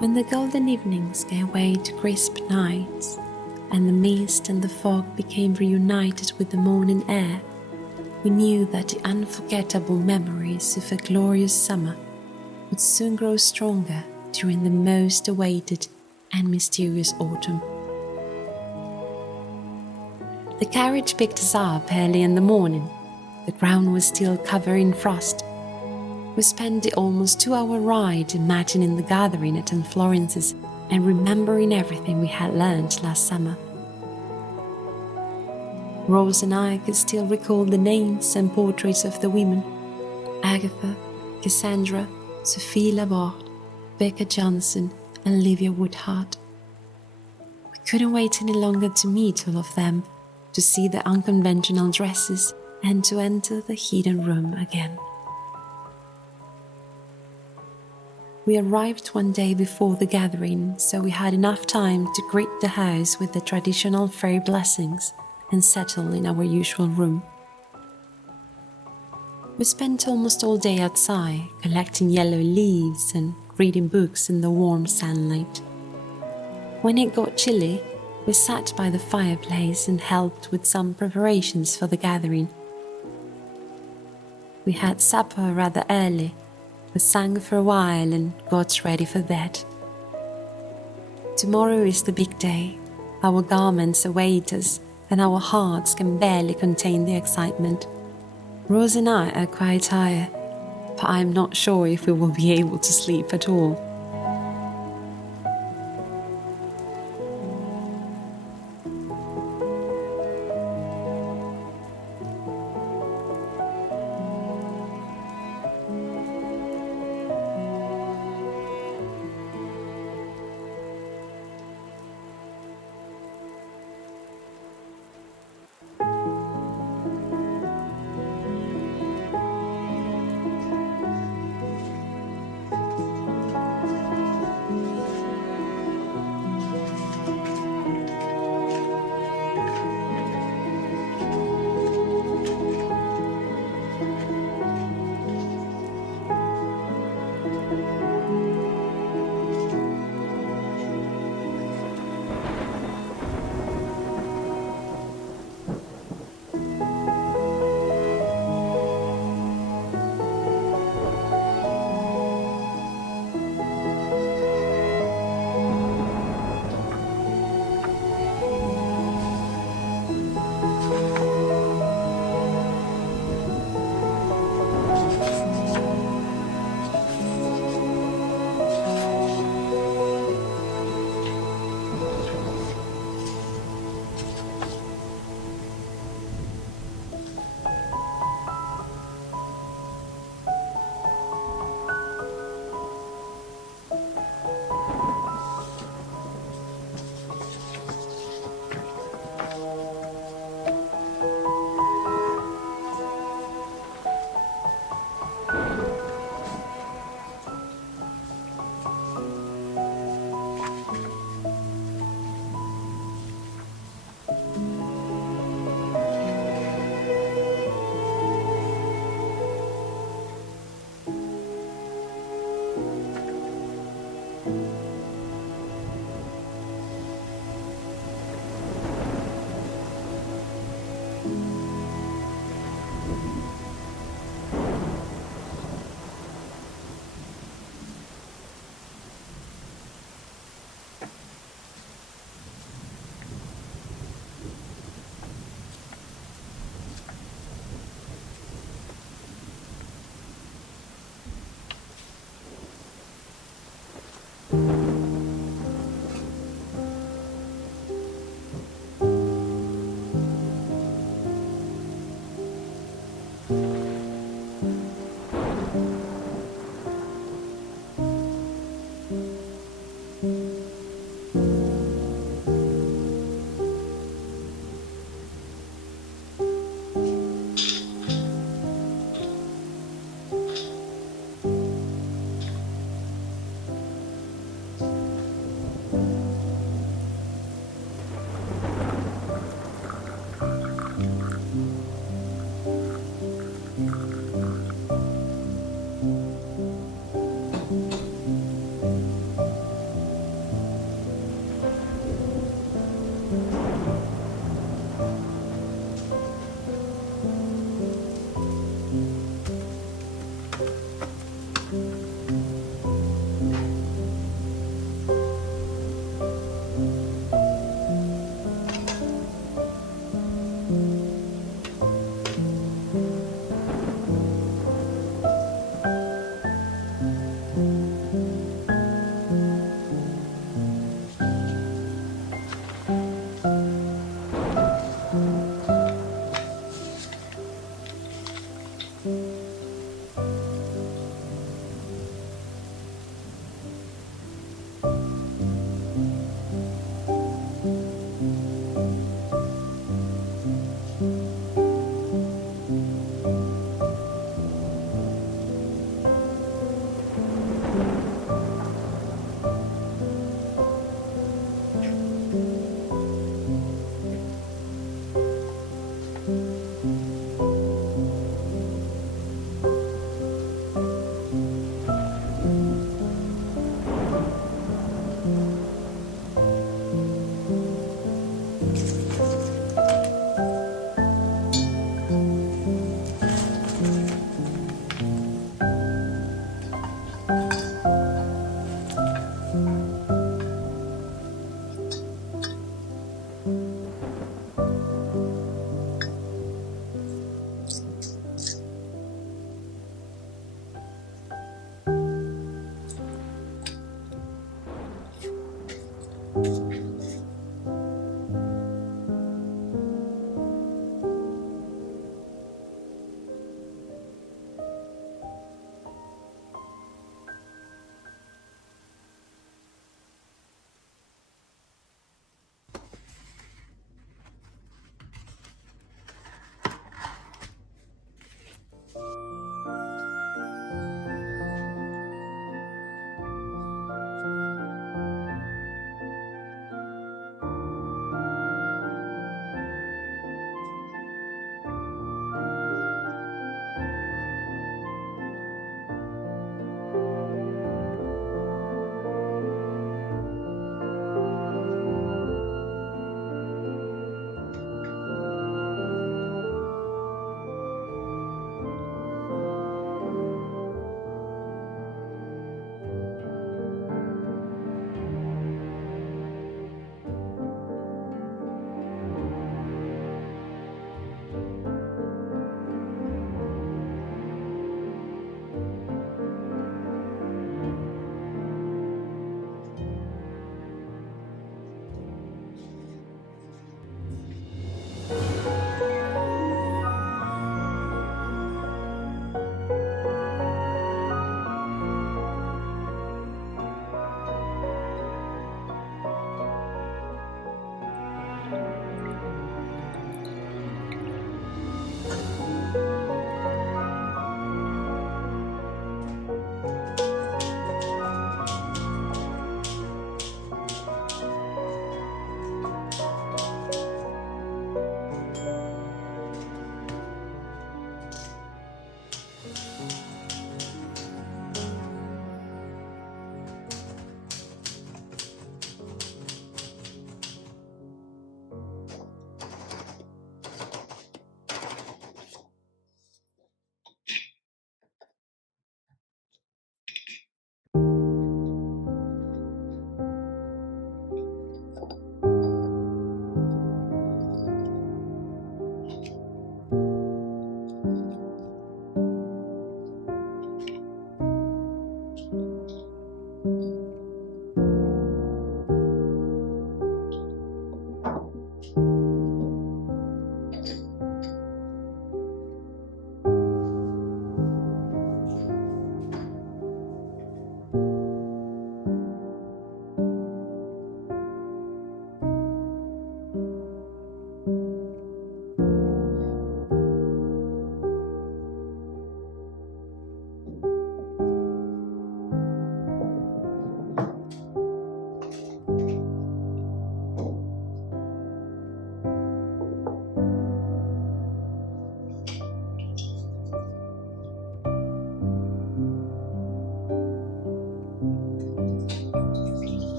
When the golden evenings gave way to crisp nights, and the mist and the fog became reunited with the morning air, we knew that the unforgettable memories of a glorious summer would soon grow stronger during the most awaited and mysterious autumn. The carriage picked us up early in the morning. The ground was still covered in frost. We spent the almost 2-hour ride imagining the gathering at Aunt Florence's and remembering everything we had learned last summer. Rose and I could still recall the names and portraits of the women: Agatha, Cassandra, Sophie Laborde, Becca Johnson, and Livia Woodhart. We couldn't wait any longer to meet all of them, to see their unconventional dresses, and to enter the hidden room again. We arrived one day before the gathering, so we had enough time to greet the house with the traditional fairy blessings and settle in our usual room. We spent almost all day outside, collecting yellow leaves and reading books in the warm sunlight. When it got chilly, we sat by the fireplace and helped with some preparations for the gathering. We had supper rather early. We sang for a while and got ready for bed. Tomorrow is the big day. Our garments await us, and our hearts can barely contain the excitement. Rose and I are quite tired, but I'm not sure if we will be able to sleep at all.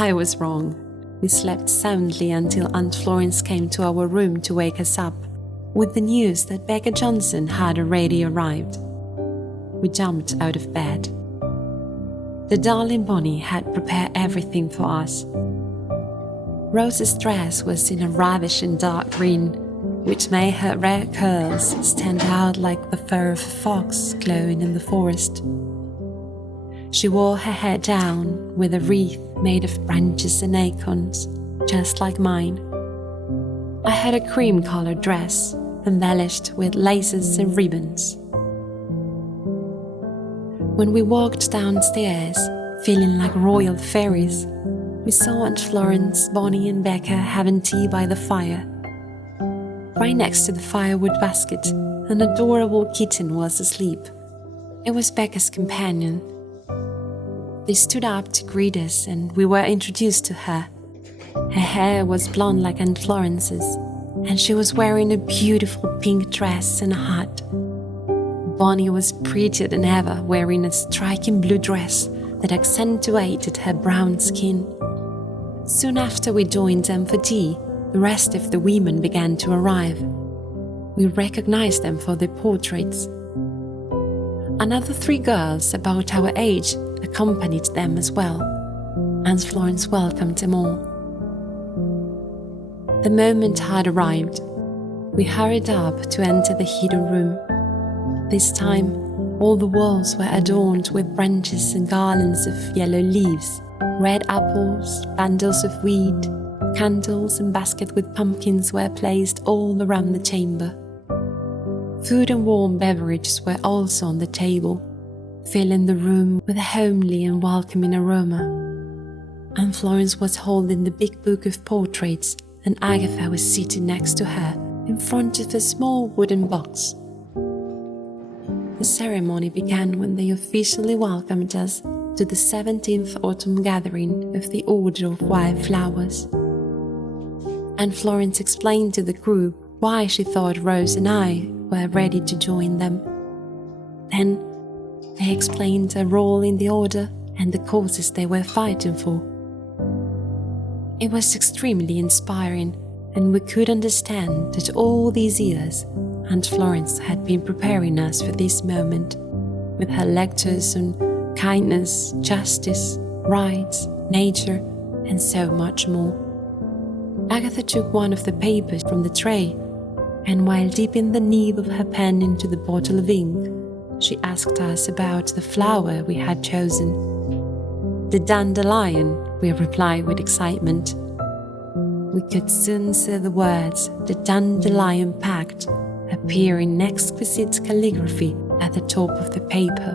I was wrong. We slept soundly until Aunt Florence came to our room to wake us up with the news that Becca Johnson had already arrived. We jumped out of bed. The darling Bonnie had prepared everything for us. Rose's dress was in a ravishing dark green, which made her red curls stand out like the fur of a fox glowing in the forest. She wore her hair down with a wreath made of branches and acorns, just like mine. I had a cream-colored dress, embellished with laces and ribbons. When we walked downstairs, feeling like royal fairies, we saw Aunt Florence, Bonnie and Becca having tea by the fire. Right next to the firewood basket, an adorable kitten was asleep. It was Becca's companion. They stood up to greet us and we were introduced to her. Her hair was blonde like Aunt Florence's, and she was wearing a beautiful pink dress and a hat. Bonnie was prettier than ever, wearing a striking blue dress that accentuated her brown skin. Soon after we joined them for tea, the rest of the women began to arrive. We recognized them for their portraits. Another 3 girls about our age accompanied them as well. Aunt Florence welcomed them all. The moment had arrived. We hurried up to enter the hidden room. This time, all the walls were adorned with branches and garlands of yellow leaves, red apples, bundles of weed, candles and baskets with pumpkins were placed all around the chamber. Food and warm beverages were also on the table, filling the room with a homely and welcoming aroma. Aunt Florence was holding the big book of portraits, and Agatha was sitting next to her in front of a small wooden box. The ceremony began when they officially welcomed us to the 17th autumn gathering of the Order of Wild Flowers. Aunt Florence explained to the group why she thought Rose and I were ready to join them. Then they explained their role in the order and the causes they were fighting for. It was extremely inspiring, and we could understand that all these years Aunt Florence had been preparing us for this moment, with her lectures on kindness, justice, rights, nature, and so much more. Agatha took one of the papers from the tray, and while dipping the nib of her pen into the bottle of ink, she asked us about the flower we had chosen. "The dandelion," we replied with excitement. We could soon see the words "The Dandelion Pact" appear in exquisite calligraphy at the top of the paper.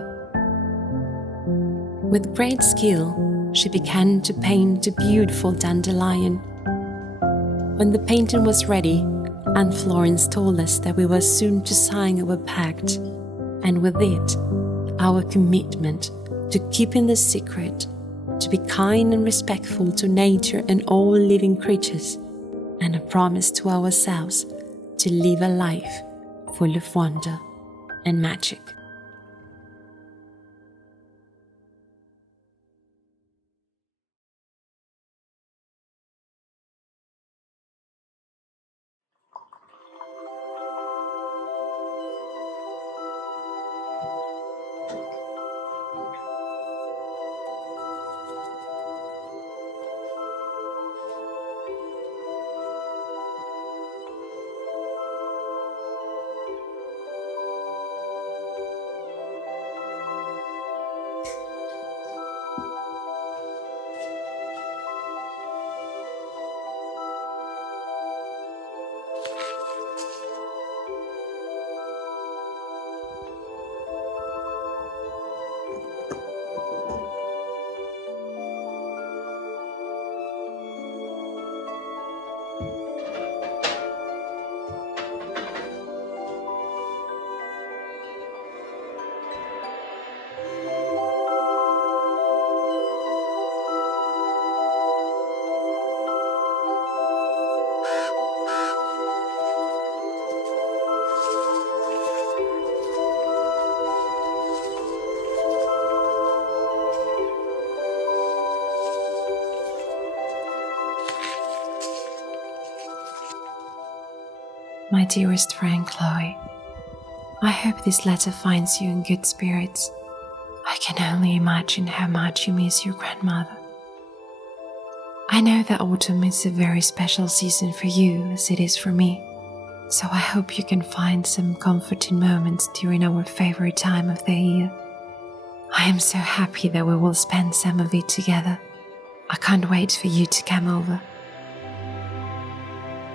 With great skill, she began to paint a beautiful dandelion. When the painting was ready, Aunt Florence told us that we were soon to sign our pact, and with it, our commitment to keeping the secret, to be kind and respectful to nature and all living creatures, and a promise to ourselves to live a life full of wonder and magic. My dearest friend Chloe, I hope this letter finds you in good spirits. I can only imagine how much you miss your grandmother. I know that autumn is a very special season for you as it is for me, so I hope you can find some comforting moments during our favorite time of the year. I am so happy that we will spend some of it together. I can't wait for you to come over.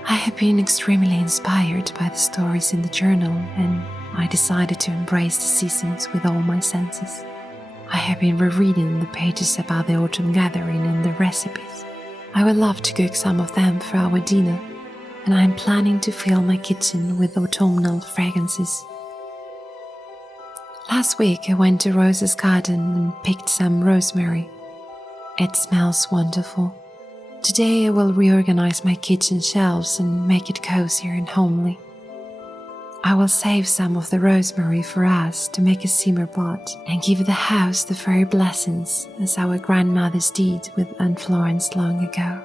I have been extremely inspired by the stories in the journal, and I decided to embrace the seasons with all my senses. I have been rereading the pages about the autumn gathering and the recipes. I would love to cook some of them for our dinner, and I am planning to fill my kitchen with autumnal fragrances. Last week I went to Rose's garden and picked some rosemary. It smells wonderful. Today I will reorganize my kitchen shelves and make it cozier and homely. I will save some of the rosemary for us to make a simmer pot and give the house the fairy blessings as our grandmothers did with Aunt Florence long ago.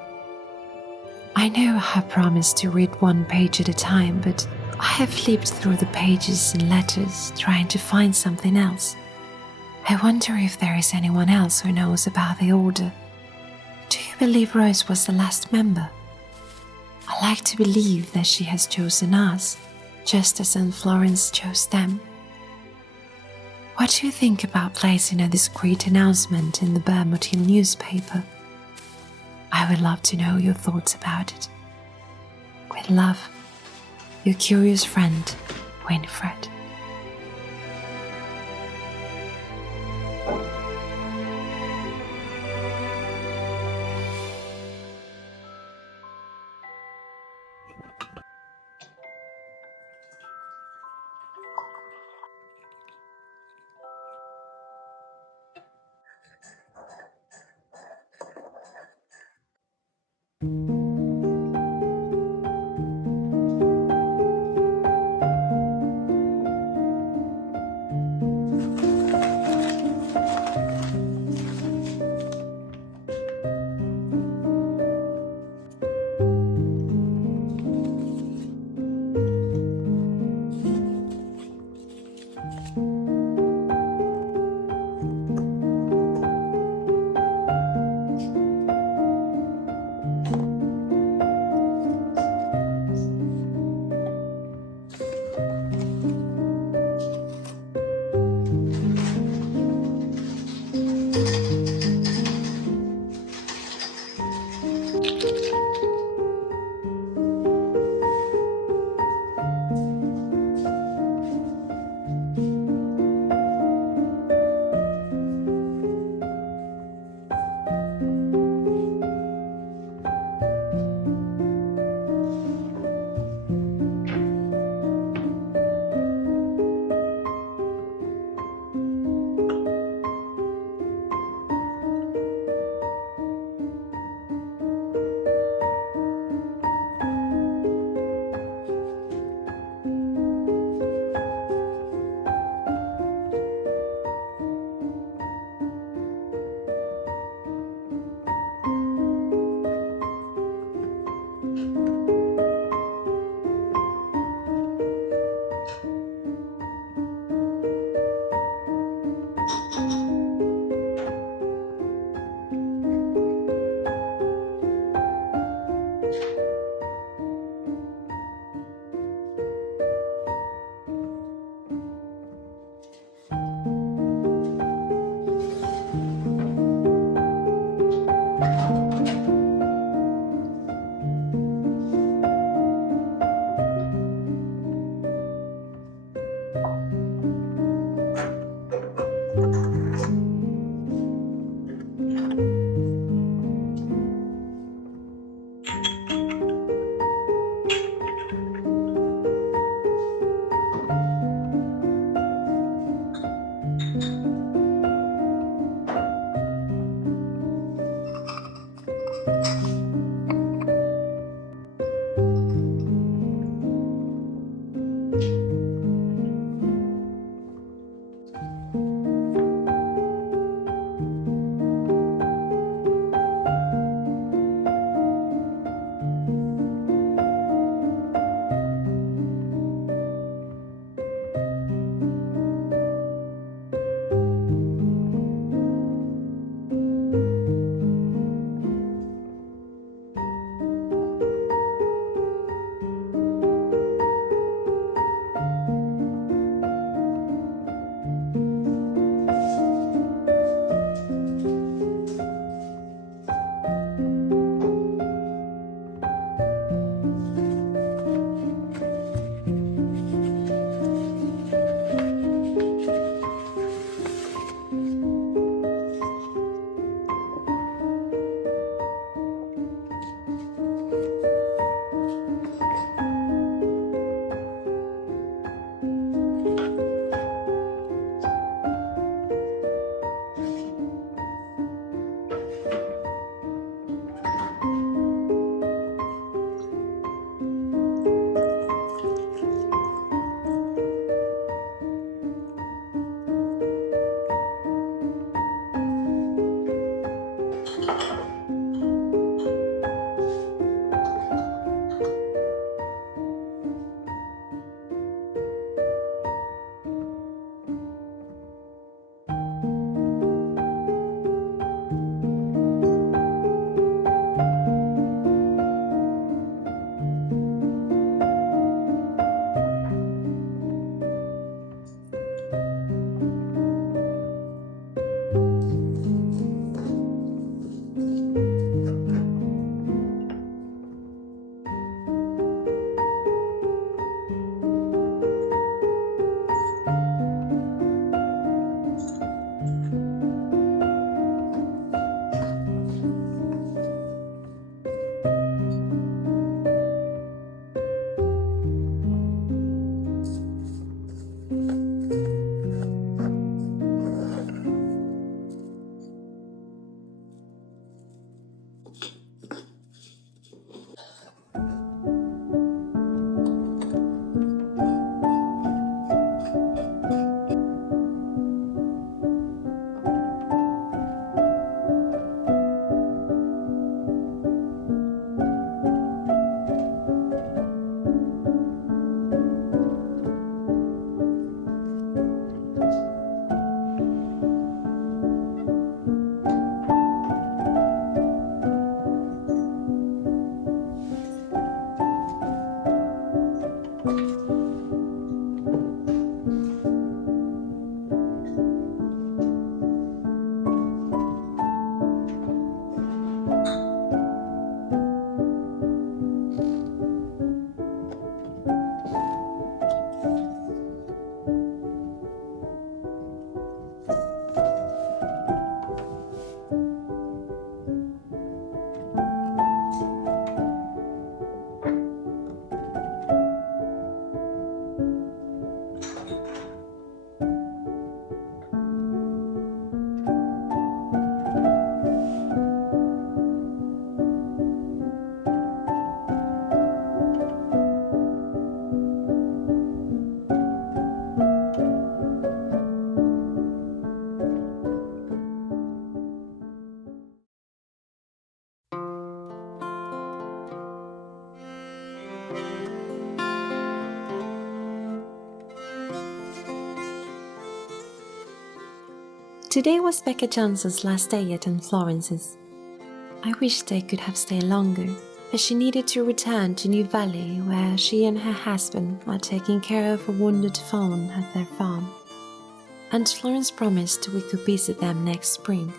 I know I have promised to read one page at a time, but I have flipped through the pages and letters trying to find something else. I wonder if there is anyone else who knows about the order. Do you believe Rose was the last member? I like to believe that she has chosen us, just as Aunt Florence chose them. What do you think about placing a discreet announcement in the Bermond Hill newspaper? I would love to know your thoughts about it. With love, your curious friend, Winifred. Today was Becca Johnson's last day at Aunt Florence's. I wished they could have stayed longer, but she needed to return to New Valley, where she and her husband are taking care of a wounded fawn at their farm. Aunt Florence promised we could visit them next spring.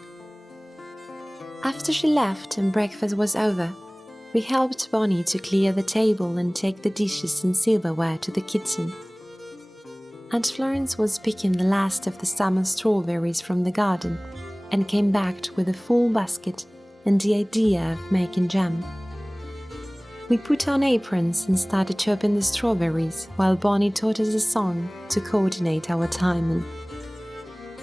After she left and breakfast was over, we helped Bonnie to clear the table and take the dishes and silverware to the kitchen. Aunt Florence was picking the last of the summer strawberries from the garden and came back with a full basket and the idea of making jam. We put on aprons and started chopping the strawberries while Bonnie taught us a song to coordinate our timing.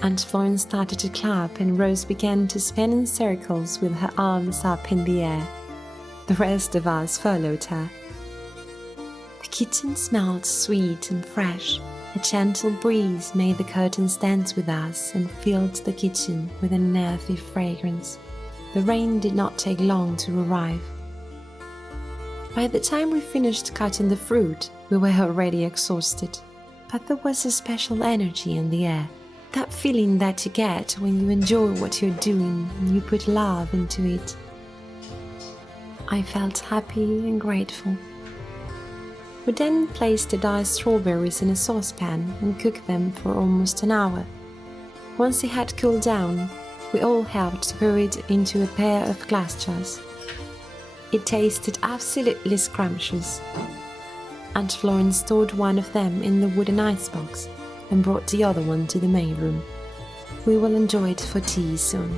Aunt Florence started to clap and Rose began to spin in circles with her arms up in the air. The rest of us followed her. The kitchen smelled sweet and fresh. A gentle breeze made the curtains dance with us and filled the kitchen with an earthy fragrance. The rain did not take long to arrive. By the time we finished cutting the fruit, we were already exhausted. But there was a special energy in the air. That feeling that you get when you enjoy what you're doing and you put love into it. I felt happy and grateful. We then placed the diced strawberries in a saucepan and cooked them for almost an hour. Once they had cooled down, we all helped to pour it into a pair of glass jars. It tasted absolutely scrumptious. Aunt Florence stored one of them in the wooden icebox and brought the other one to the main room. We will enjoy it for tea soon.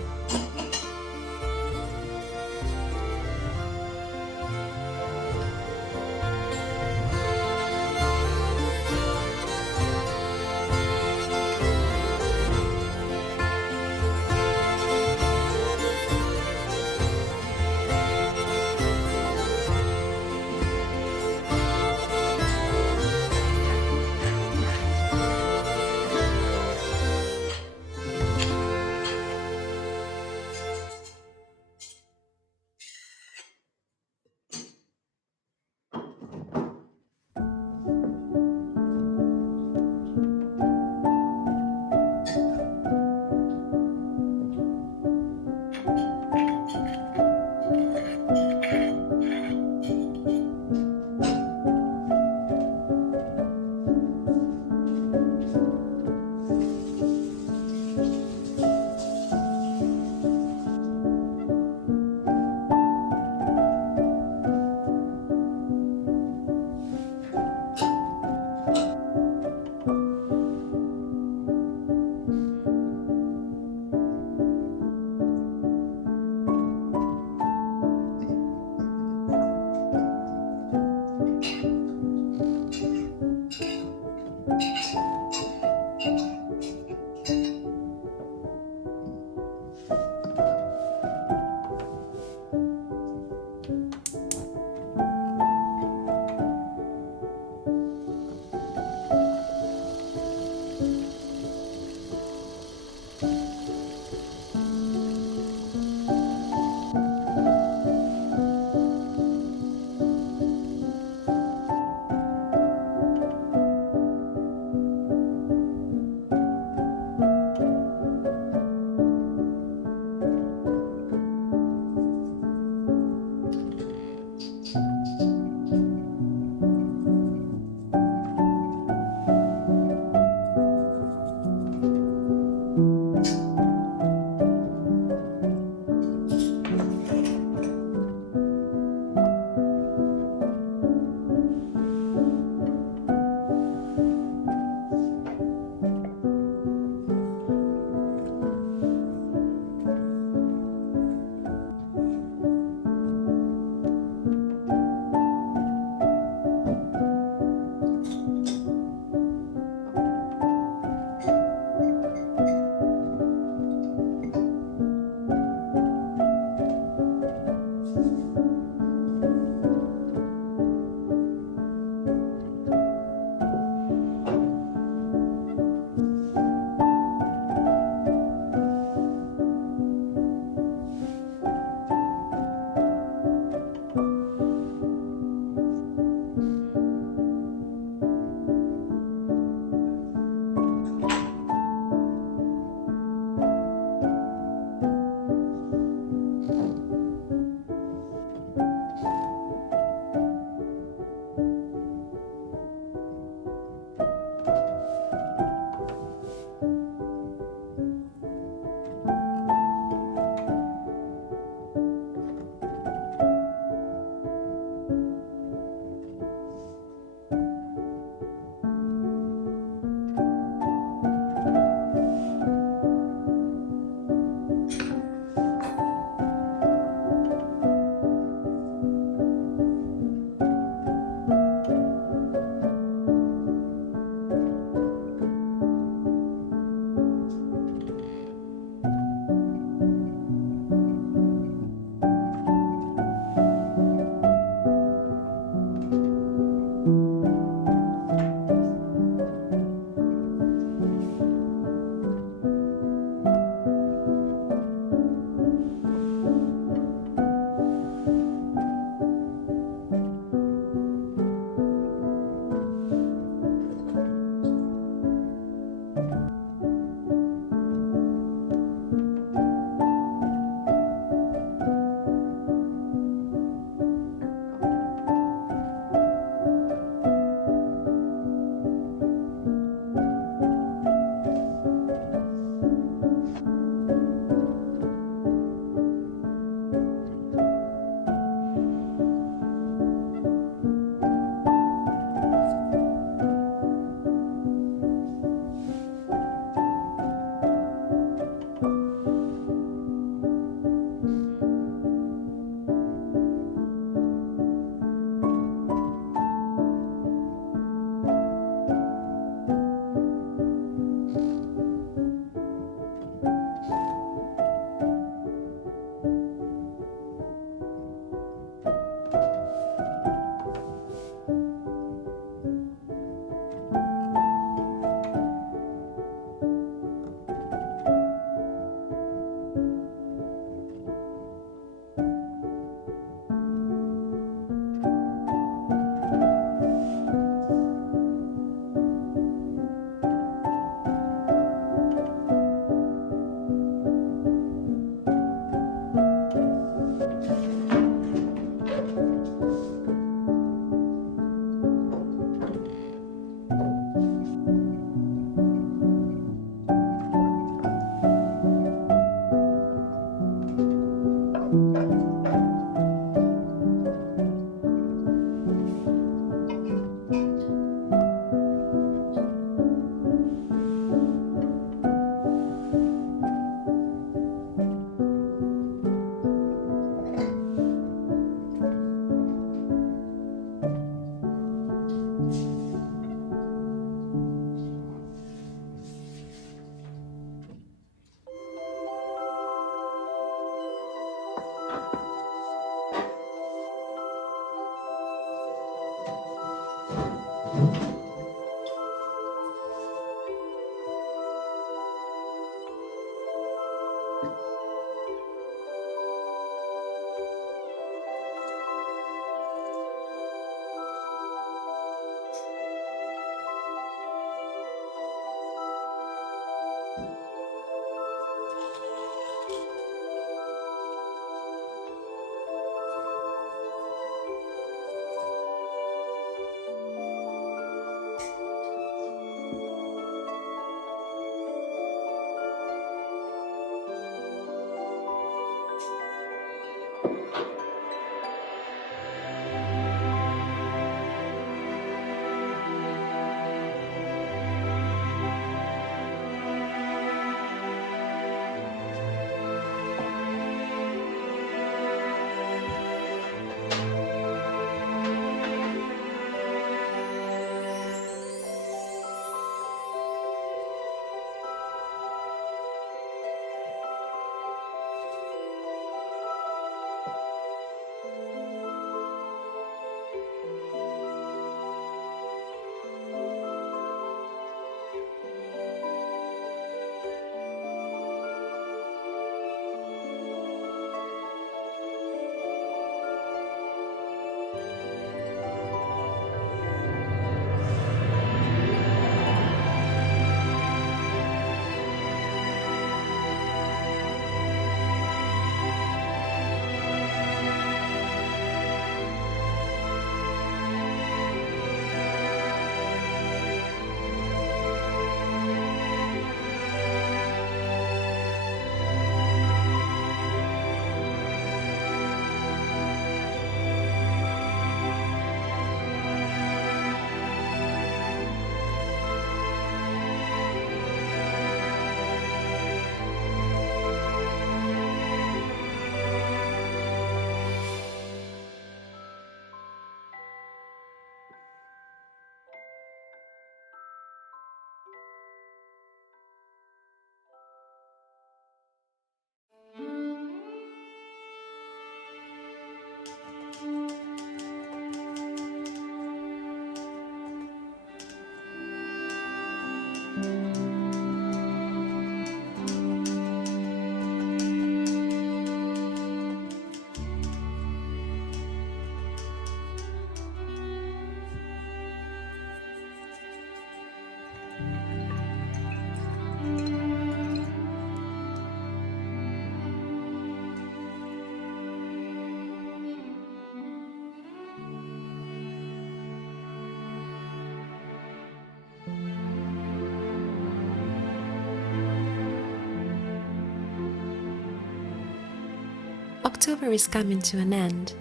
October is coming to an end.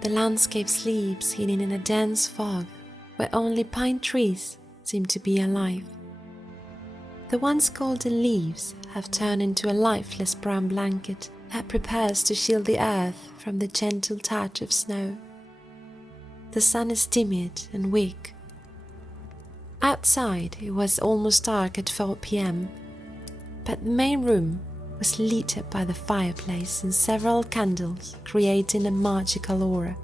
The landscape sleeps hidden in a dense fog where only pine trees seem to be alive. The once golden leaves have turned into a lifeless brown blanket that prepares to shield the earth from the gentle touch of snow. The sun is timid and weak. Outside it was almost dark at 4 p.m, but the main room was lit up by the fireplace and several candles, creating a magical aura.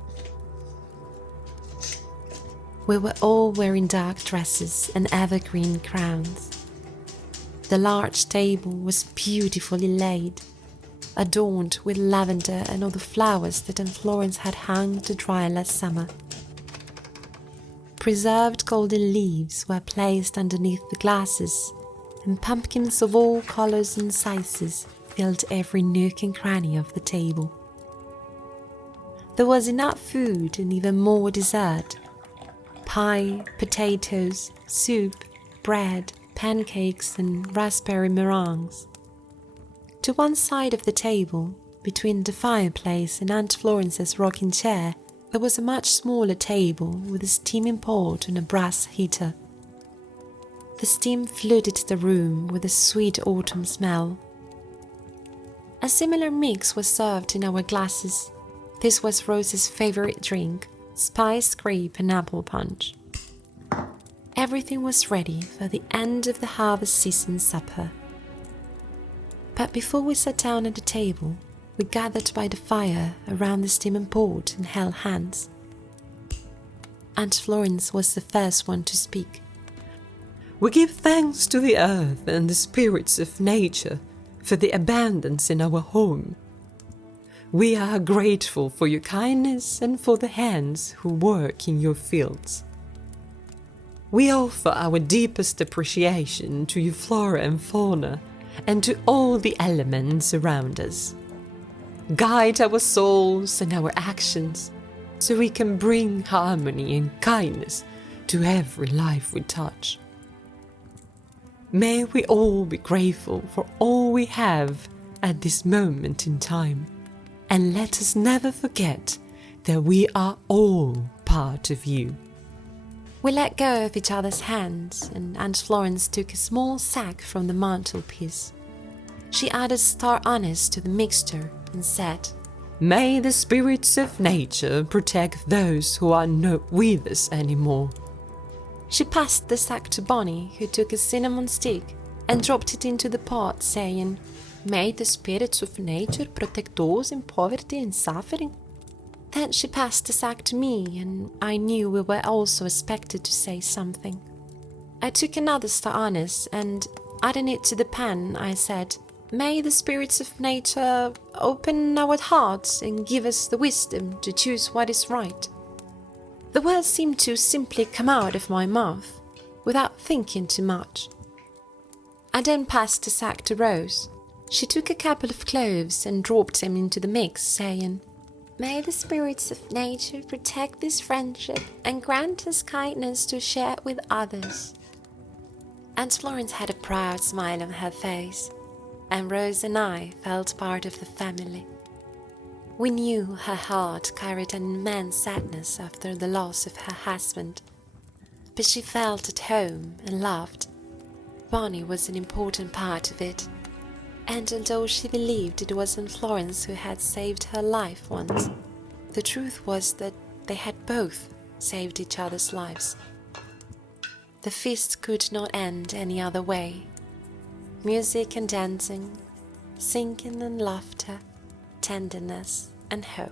We were all wearing dark dresses and evergreen crowns. The large table was beautifully laid, adorned with lavender and all the flowers that Aunt Florence had hung to dry last summer. Preserved golden leaves were placed underneath the glasses, and pumpkins of all colors and sizes filled every nook and cranny of the table. There was enough food and even more dessert: pie, potatoes, soup, bread, pancakes, and raspberry meringues. To one side of the table, between the fireplace and Aunt Florence's rocking chair, there was a much smaller table with a steaming pot and a brass heater. The steam flooded the room with a sweet autumn smell. A similar mix was served in our glasses. This was Rose's favorite drink, spiced grape and apple punch. Everything was ready for the end of the harvest season supper. But before we sat down at the table, we gathered by the fire around the steaming pot and held hands. Aunt Florence was the first one to speak. We give thanks to the earth and the spirits of nature for the abundance in our home. We are grateful for your kindness and for the hands who work in your fields. We offer our deepest appreciation to your flora and fauna and to all the elements around us. Guide our souls and our actions so we can bring harmony and kindness to every life we touch. May we all be grateful for all we have at this moment in time, and let us never forget that we are all part of you. We let go of each other's hands, and Aunt Florence took a small sack from the mantelpiece. She added star anise to the mixture and said, May the spirits of nature protect those who are not with us anymore. She passed the sack to Bonnie, who took a cinnamon stick and dropped it into the pot, saying, May the spirits of nature protect those in poverty and suffering. Then she passed the sack to me, and I knew we were also expected to say something. I took another star anise, and adding it to the pan, I said, May the spirits of nature open our hearts and give us the wisdom to choose what is right. The words seemed to simply come out of my mouth, without thinking too much. I then passed the sack to Rose. She took a couple of cloves and dropped them into the mix, saying, May the spirits of nature protect this friendship and grant us kindness to share with others. Aunt Florence had a proud smile on her face, and Rose and I felt part of the family. We knew her heart carried an immense sadness after the loss of her husband, but she felt at home and loved. Bonnie was an important part of it, and although she believed it was Aunt Florence who had saved her life once, the truth was that they had both saved each other's lives. The feast could not end any other way. Music and dancing, singing and laughter, tenderness and hope.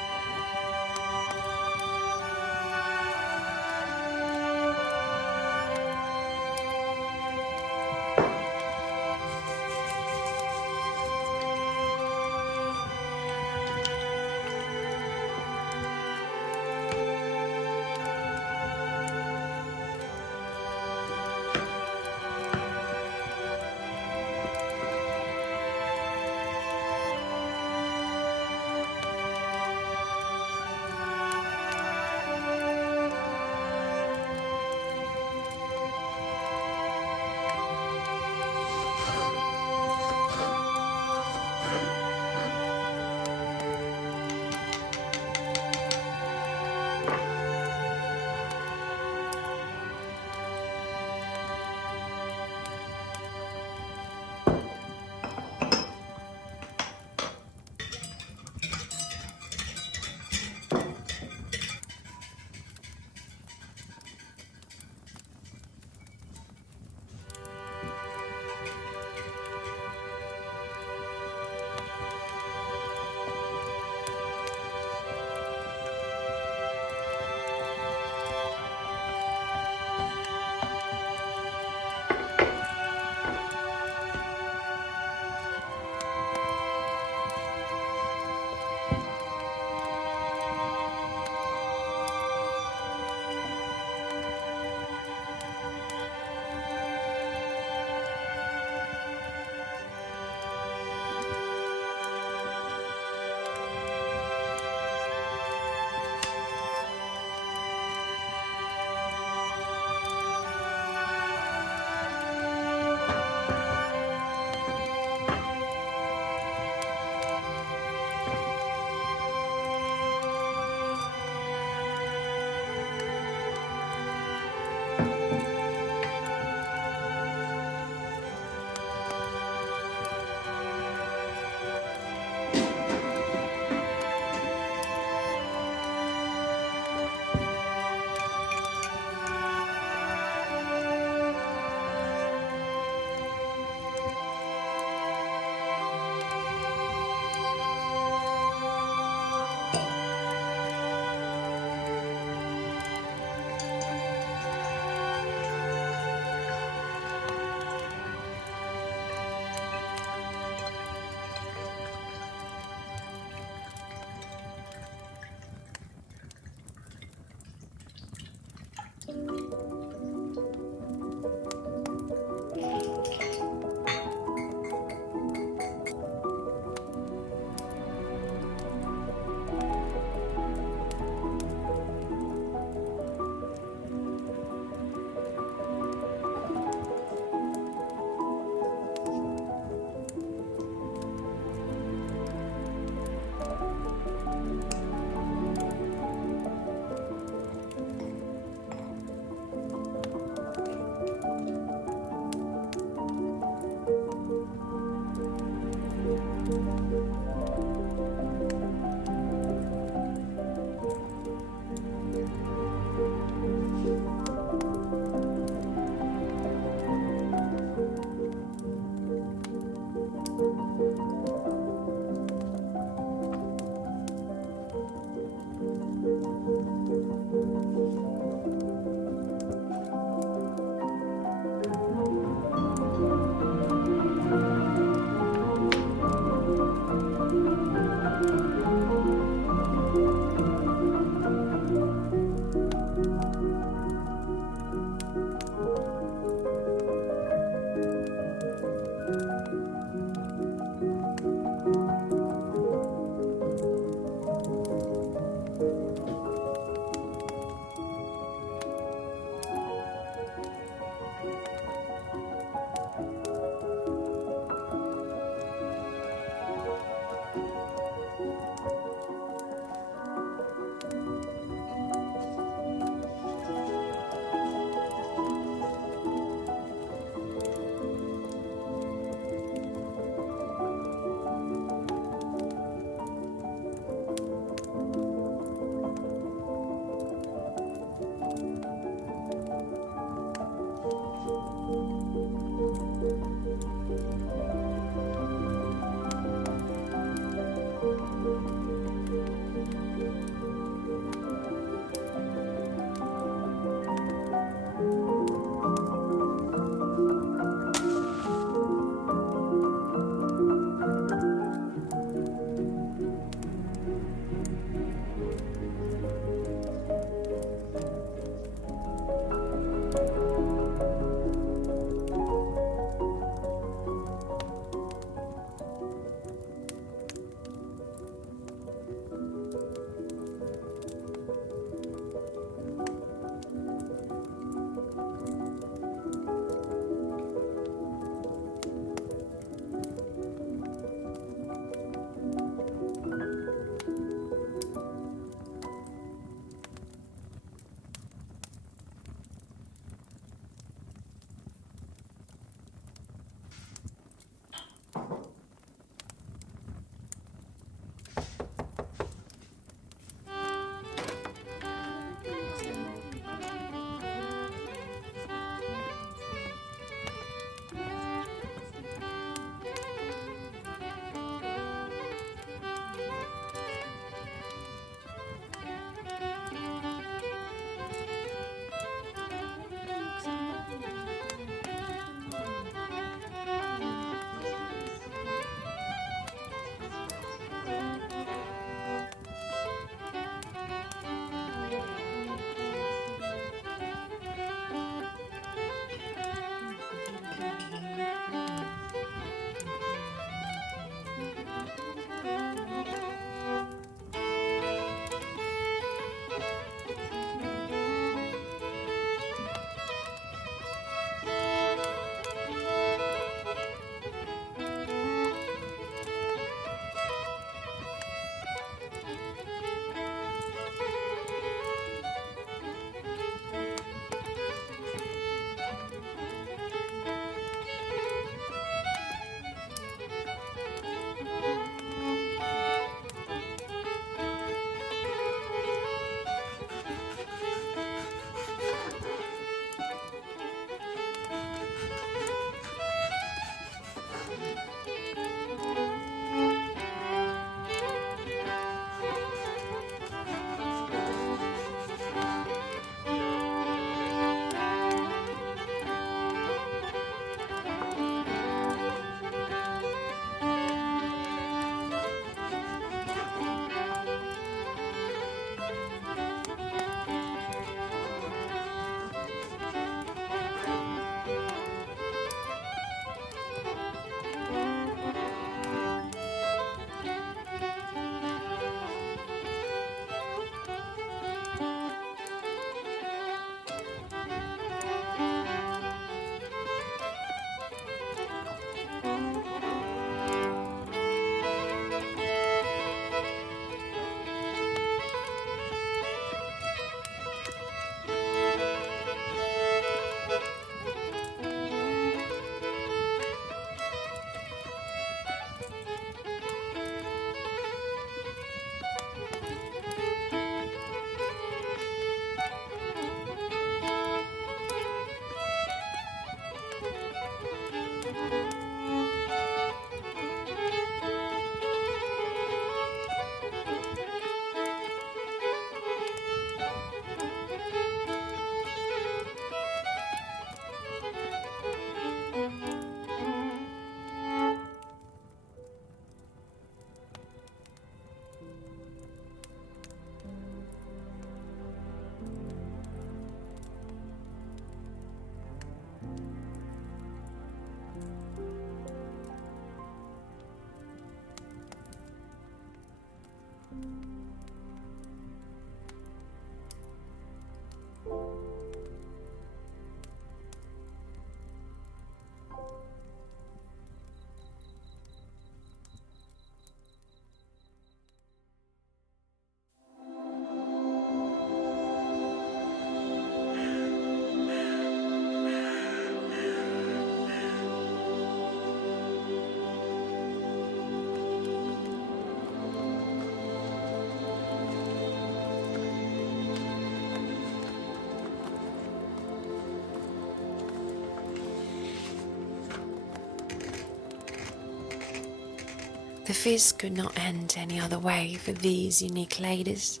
The feast could not end any other way for these unique ladies.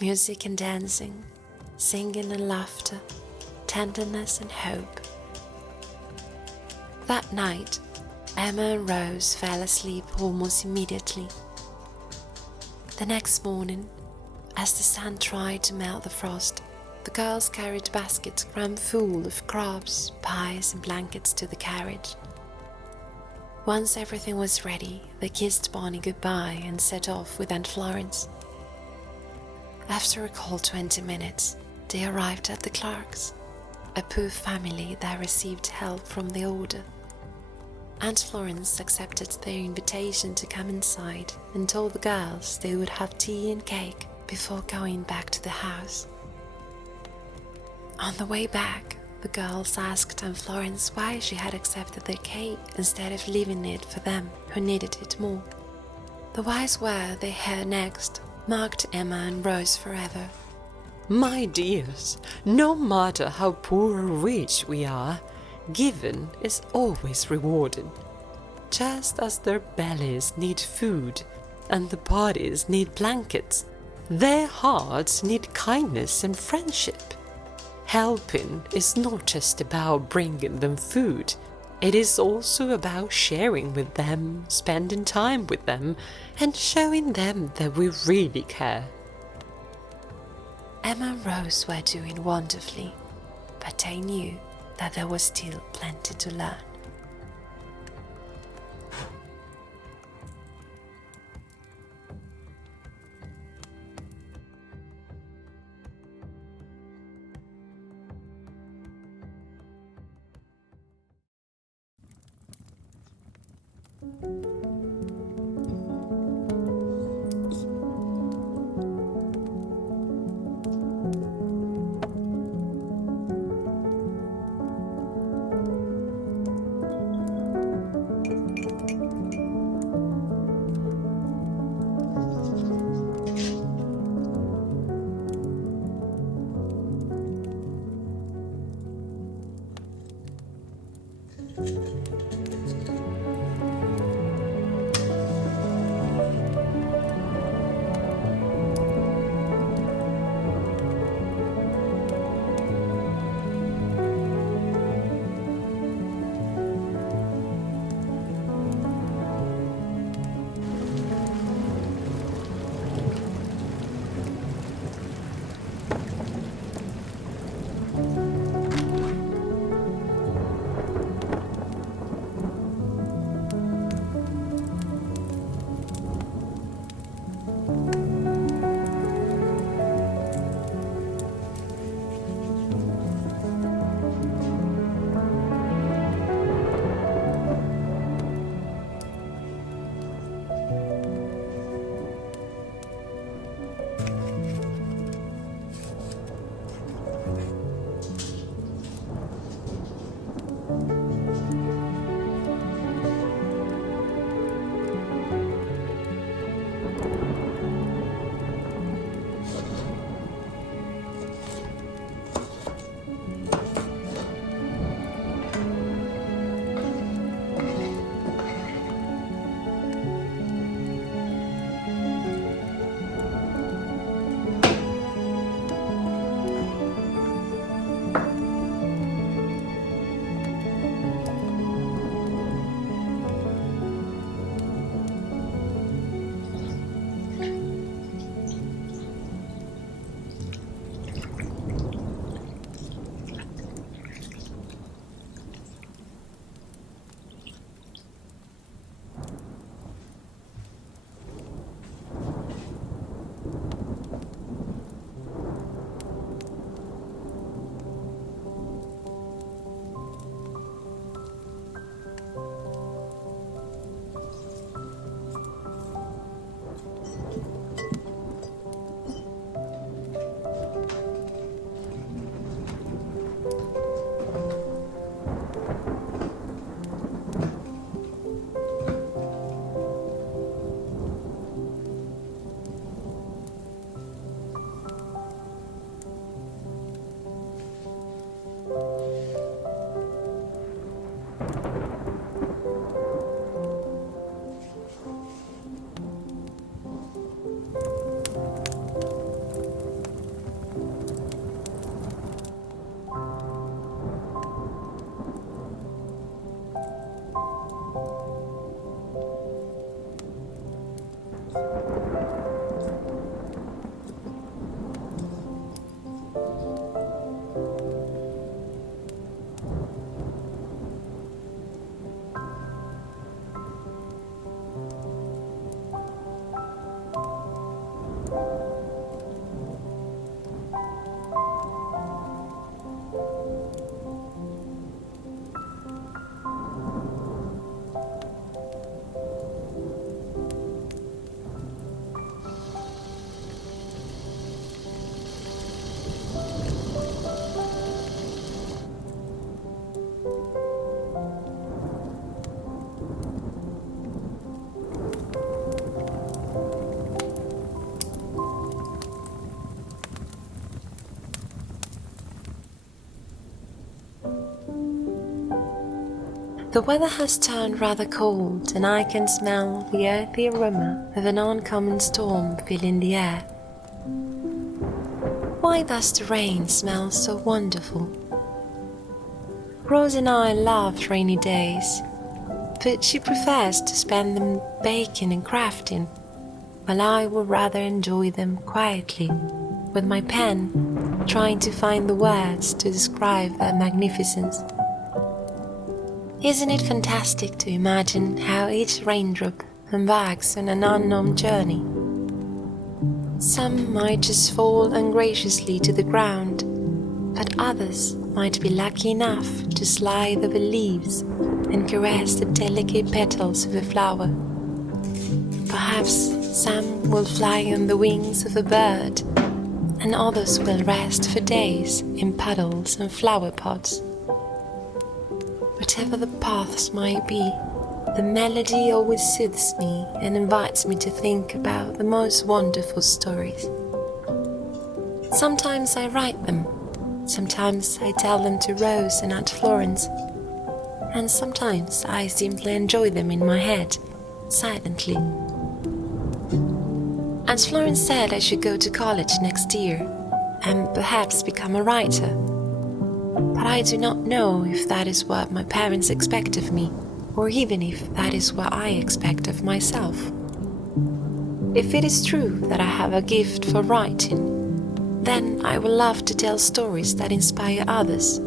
Music and dancing, singing and laughter, tenderness and hope. That night, Emma and Rose fell asleep almost immediately. The next morning, as the sun tried to melt the frost, the girls carried baskets crammed full of crabs, pies and blankets to the carriage. Once everything was ready, they kissed Bonnie goodbye and set off with Aunt Florence. After a cold 20 minutes, they arrived at the Clarks, a poor family that received help from the order. Aunt Florence accepted their invitation to come inside and told the girls they would have tea and cake before going back to the house. On the way back, the girls asked Aunt Florence why she had accepted their cake instead of leaving it for them who needed it more. The wise word they heard next marked Emma and Rose forever. My dears, no matter how poor or rich we are, giving is always rewarded. Just as their bellies need food and the bodies need blankets, their hearts need kindness and friendship. Helping is not just about bringing them food. It is also about sharing with them, spending time with them, and showing them that we really care. Emma and Rose were doing wonderfully, but they knew that there was still plenty to learn. The weather has turned rather cold, and I can smell the earthy aroma of an oncoming storm filling the air. Why does the rain smell so wonderful? Rose and I love rainy days, but she prefers to spend them baking and crafting, while I would rather enjoy them quietly, with my pen, trying to find the words to describe their magnificence. Isn't it fantastic to imagine how each raindrop embarks on an unknown journey? Some might just fall ungraciously to the ground, but others might be lucky enough to slide over leaves and caress the delicate petals of a flower. Perhaps some will fly on the wings of a bird, and others will rest for days in puddles and flower pots. Whatever the paths might be, the melody always soothes me and invites me to think about the most wonderful stories. Sometimes I write them, sometimes I tell them to Rose and Aunt Florence, and sometimes I simply enjoy them in my head, silently. Aunt Florence said I should go to college next year and perhaps become a writer. But I do not know if that is what my parents expect of me, or even if that is what I expect of myself. If it is true that I have a gift for writing, then I would love to tell stories that inspire others,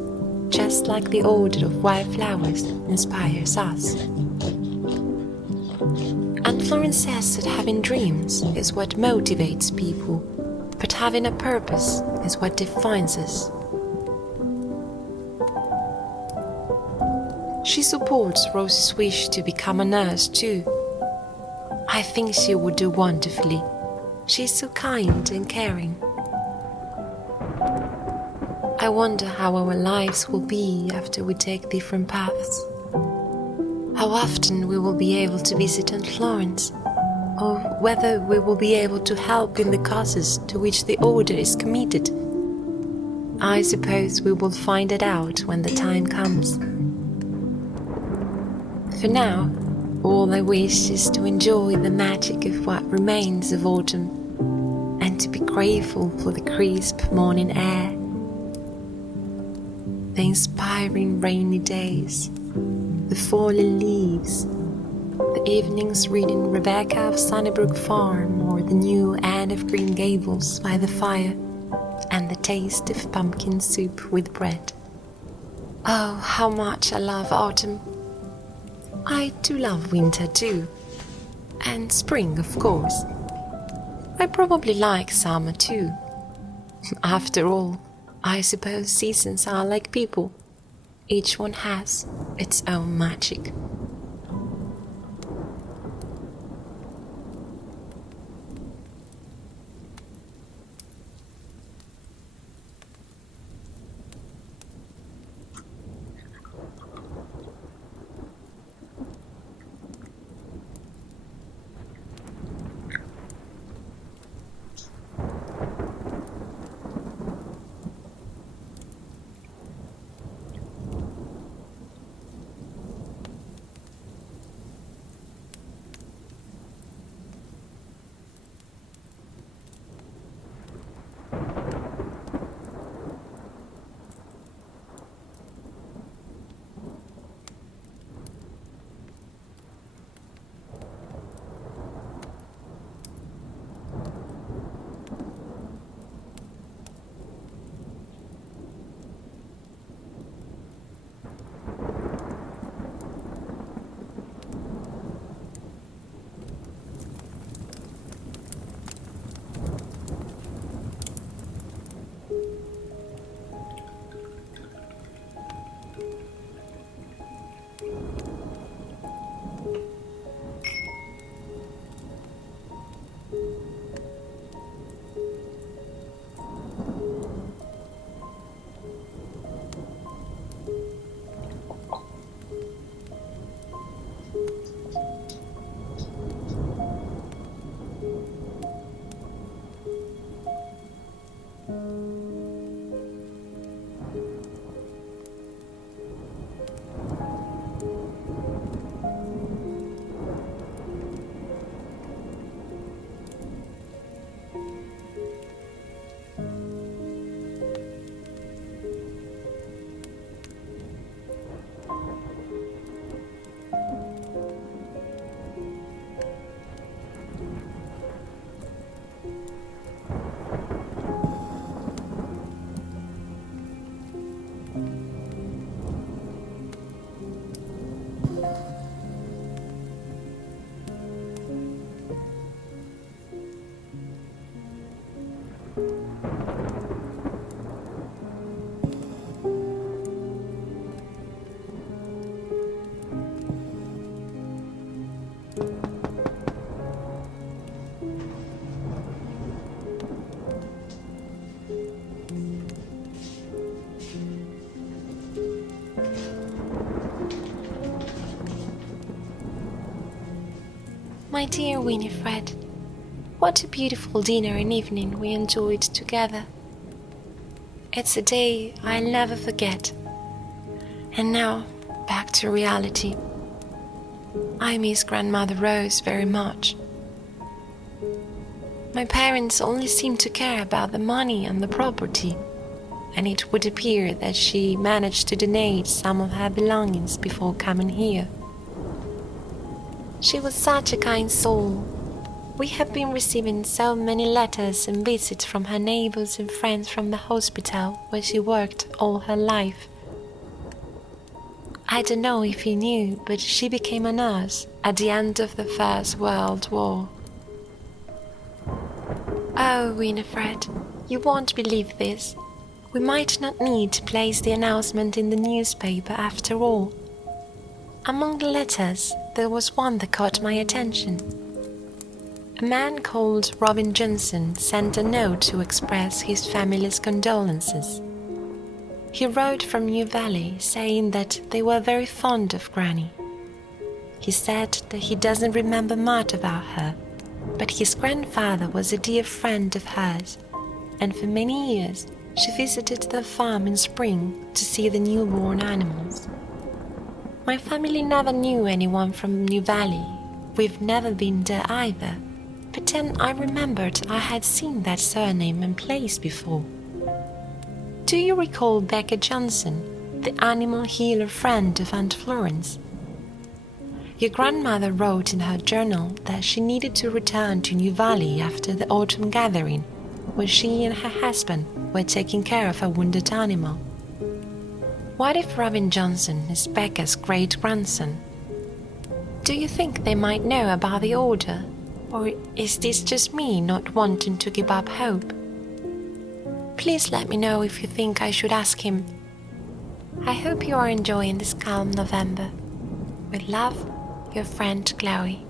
just like the odor of wildflowers inspires us. Aunt Florence says that having dreams is what motivates people, but having a purpose is what defines us. She supports Rose's wish to become a nurse too. I think she would do wonderfully. She's so kind and caring. I wonder how our lives will be after we take different paths. How often we will be able to visit Aunt Florence, or whether we will be able to help in the causes to which the order is committed. I suppose we will find it out when the time comes. For now, all I wish is to enjoy the magic of what remains of autumn, and to be grateful for the crisp morning air, the inspiring rainy days, the falling leaves, the evenings reading Rebecca of Sunnybrook Farm or the new Anne of Green Gables by the fire, and the taste of pumpkin soup with bread. Oh, how much I love autumn! I do love winter too, and spring, of course. I probably like summer too. After all, I suppose seasons are like people. Each one has its own magic. My dear Winifred, what a beautiful dinner and evening we enjoyed together. It's a day I'll never forget. And now, back to reality. I miss Grandmother Rose very much. My parents only seemed to care about the money and the property, and it would appear that she managed to donate some of her belongings before coming here. She was such a kind soul. We have been receiving so many letters and visits from her neighbors and friends from the hospital where she worked all her life. I don't know if you knew, but she became a nurse at the end of the First World War. Oh, Winifred, you won't believe this. We might not need to place the announcement in the newspaper after all. Among the letters, there was one that caught my attention. A man called Robin Johnson sent a note to express his family's condolences. He wrote from New Valley saying that they were very fond of Granny. He said that he doesn't remember much about her, but his grandfather was a dear friend of hers, and for many years she visited their farm in spring to see the newborn animals. My family never knew anyone from New Valley. We've never been there either. But then I remembered I had seen that surname and place before. Do you recall Becca Johnson, the animal healer friend of Aunt Florence? Your grandmother wrote in her journal that she needed to return to New Valley after the autumn gathering, where she and her husband were taking care of a wounded animal. What if Robin Johnson is Becca's great-grandson? Do you think they might know about the order? Or is this just me not wanting to give up hope? Please let me know if you think I should ask him. I hope you are enjoying this calm November. With love, your friend Chloe.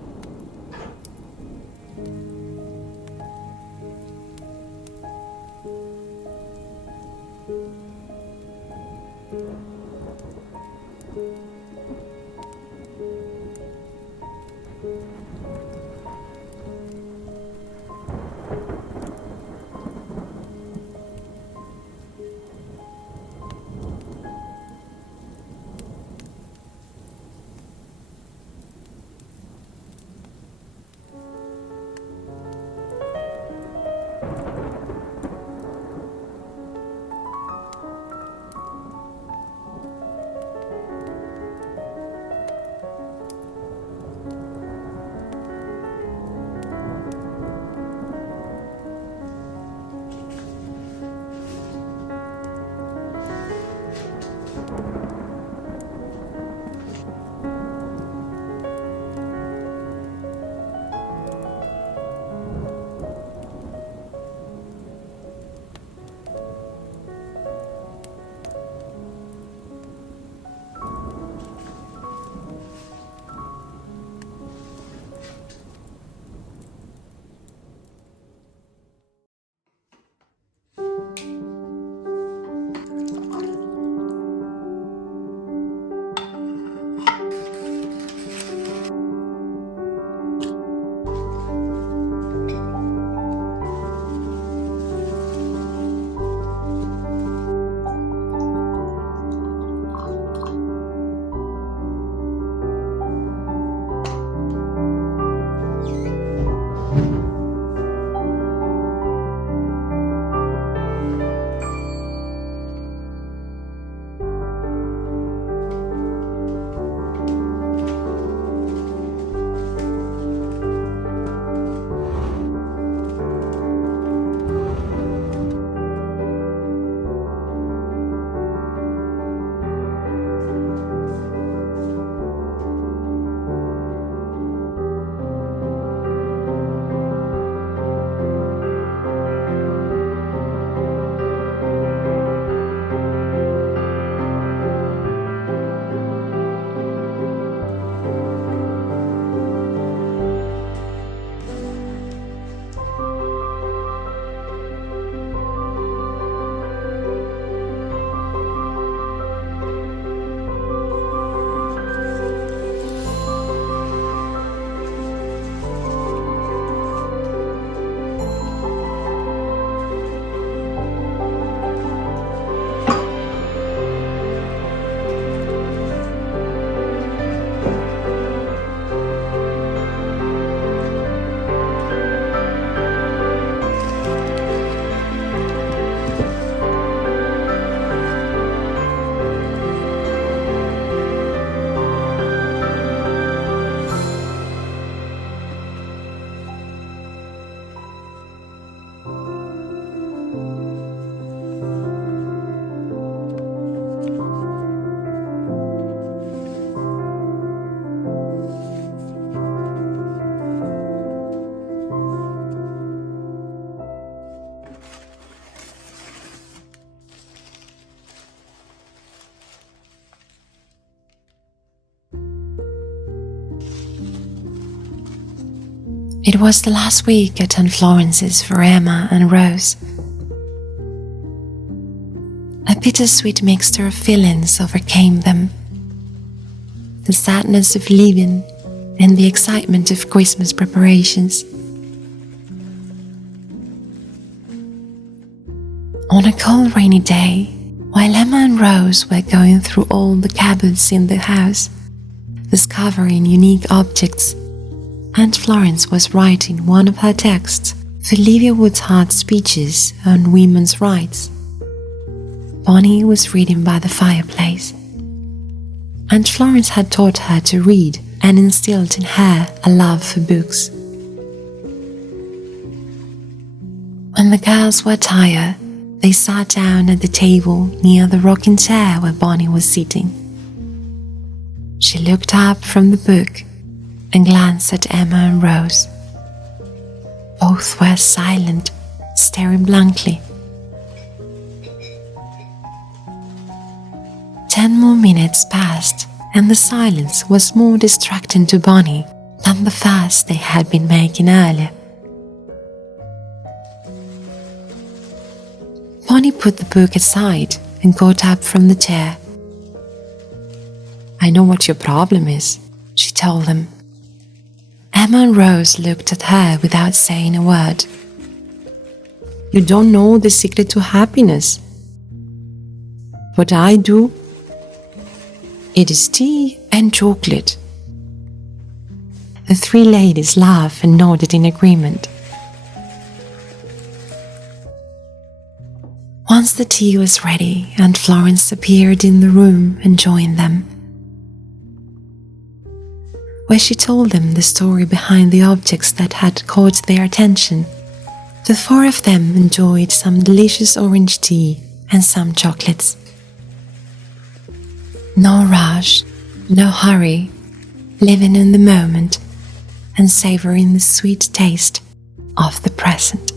It was the last week at Aunt Florence's for Emma and Rose. A bittersweet mixture of feelings overcame them. The sadness of leaving and the excitement of Christmas preparations. On a cold rainy day, while Emma and Rose were going through all the cupboards in the house, discovering unique objects, Aunt Florence was writing one of her texts for Olivia Woodhart's speeches on women's rights. Bonnie was reading by the fireplace. Aunt Florence had taught her to read and instilled in her a love for books. When the girls were tired, they sat down at the table near the rocking chair where Bonnie was sitting. She looked up from the book and glanced at Emma and Rose. Both were silent, staring blankly. 10 more minutes passed, and the silence was more distracting to Bonnie than the fuss they had been making earlier. Bonnie put the book aside and got up from the chair. "I know what your problem is," she told them. Emma and Rose looked at her without saying a word. "You don't know the secret to happiness. But I do. It is tea and chocolate." The three ladies laughed and nodded in agreement. Once the tea was ready, Aunt Florence appeared in the room and joined them, where she told them the story behind the objects that had caught their attention. The four of them enjoyed some delicious orange tea and some chocolates. No rush, no hurry, living in the moment and savoring the sweet taste of the present.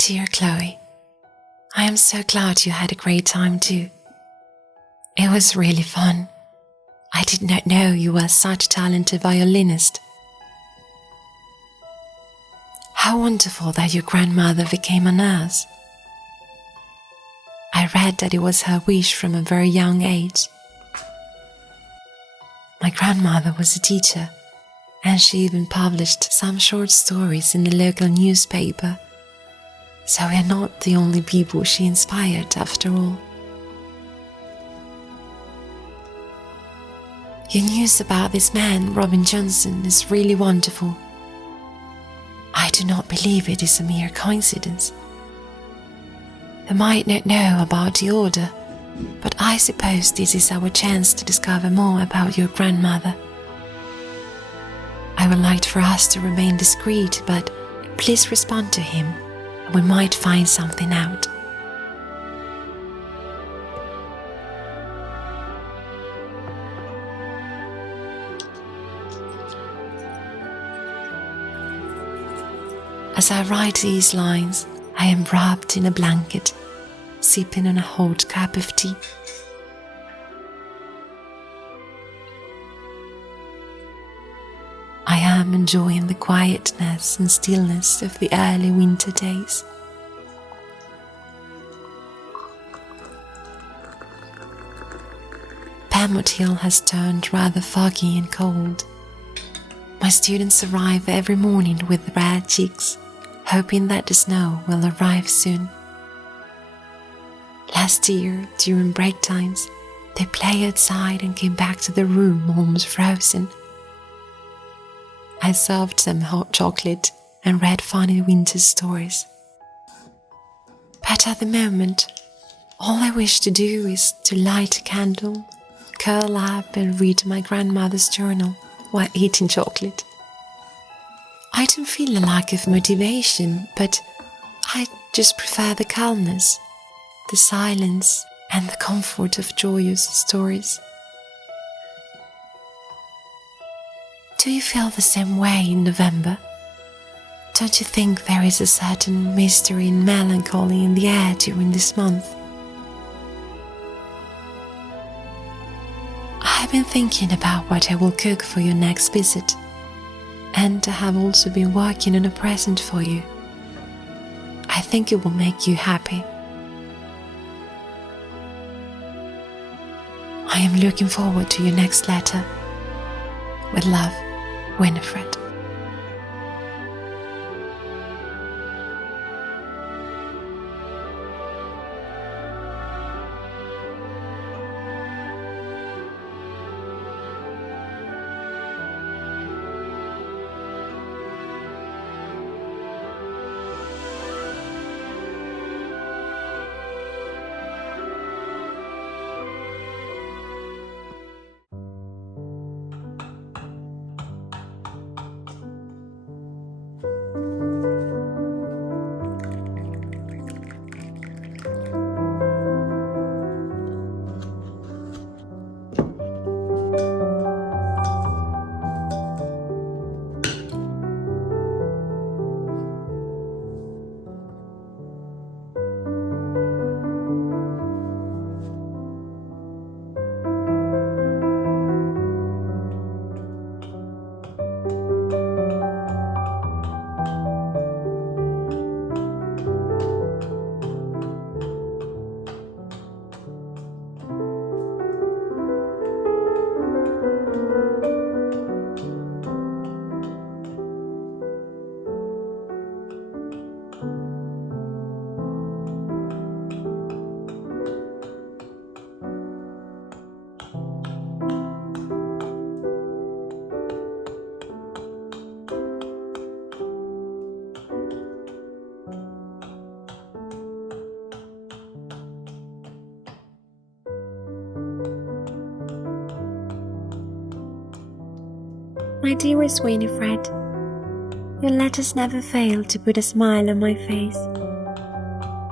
dear Chloe, I am so glad you had a great time too. It was really fun. I did not know you were such a talented violinist. How wonderful that your grandmother became a nurse. I read that it was her wish from a very young age. My grandmother was a teacher, and she even published some short stories in the local newspaper. So we are not the only people she inspired after all. Your news about this man, Robin Johnson, is really wonderful. I do not believe it is a mere coincidence. I might not know about the order, but I suppose this is our chance to discover more about your grandmother. I would like for us to remain discreet, but please respond to him, and we might find something out. As I write these lines, I am wrapped in a blanket, sipping on a hot cup of tea. I am enjoying the quietness and stillness of the early winter days. Pemot Hill has turned rather foggy and cold. My students arrive every morning with red cheeks, hoping that the snow will arrive soon. Last year, during break times, they played outside and came back to the room almost frozen. I served them hot chocolate and read funny winter stories. But at the moment, all I wish to do is to light a candle, curl up and read my grandmother's journal while eating chocolate. I don't feel a lack of motivation, but I just prefer the calmness, the silence, and the comfort of joyous stories. Do you feel the same way in November? Don't you think there is a certain mystery and melancholy in the air during this month? I have been thinking about what I will cook for your next visit, and I have also been working on a present for you. I think it will make you happy. I am looking forward to your next letter. With love, Winifred. My dearest Winifred, your letters never fail to put a smile on my face.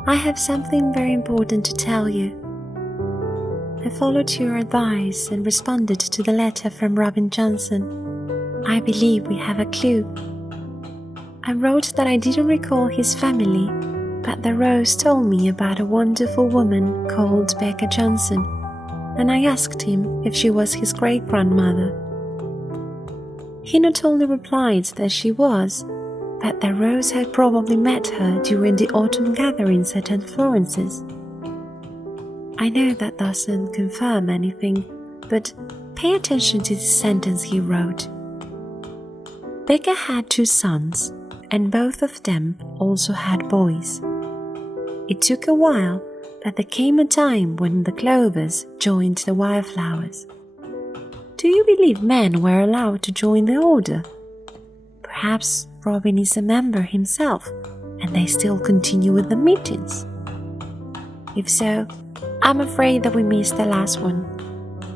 I have something very important to tell you. I followed your advice and responded to the letter from Robin Johnson. I believe we have a clue. I wrote that I didn't recall his family, but the rose told me about a wonderful woman called Becca Johnson, and I asked him if she was his great-grandmother. He not only replied that she was, but that Rose had probably met her during the autumn gatherings at Aunt Florence's. I know that doesn't confirm anything, but pay attention to the sentence he wrote. Becca had 2 sons, and both of them also had boys. It took a while, but there came a time when the clovers joined the wildflowers. Do you believe men were allowed to join the order? Perhaps Robin is a member himself, and they still continue with the meetings. If so, I'm afraid that we missed the last one,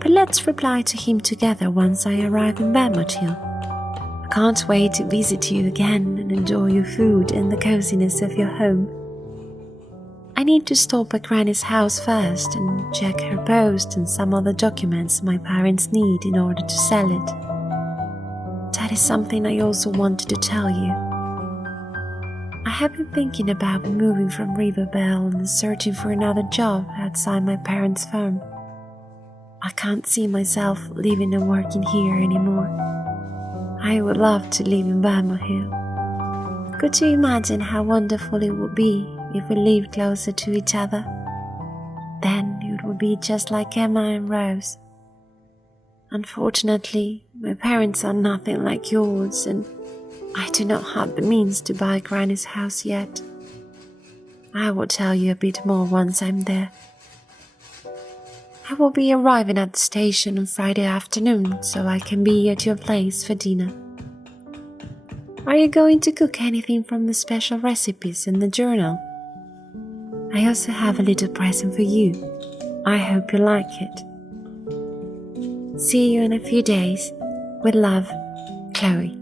but let's reply to him together once I arrive in Vermont Hill. I can't wait to visit you again and enjoy your food and the coziness of your home. I need to stop at Granny's house first and check her post and some other documents my parents need in order to sell it. That is something I also wanted to tell you. I have been thinking about moving from Riverbell and searching for another job outside my parents' firm. I can't see myself living and working here anymore. I would love to live in Vermont Hill. Could you imagine how wonderful it would be if we lived closer to each other? Then it would be just like Emma and Rose. Unfortunately, my parents are nothing like yours, and I do not have the means to buy Granny's house yet. I will tell you a bit more once I'm there. I will be arriving at the station on Friday afternoon, so I can be at your place for dinner. Are you going to cook anything from the special recipes in the journal? I also have a little present for you. I hope you like it. See you in a few days. With love, Chloe.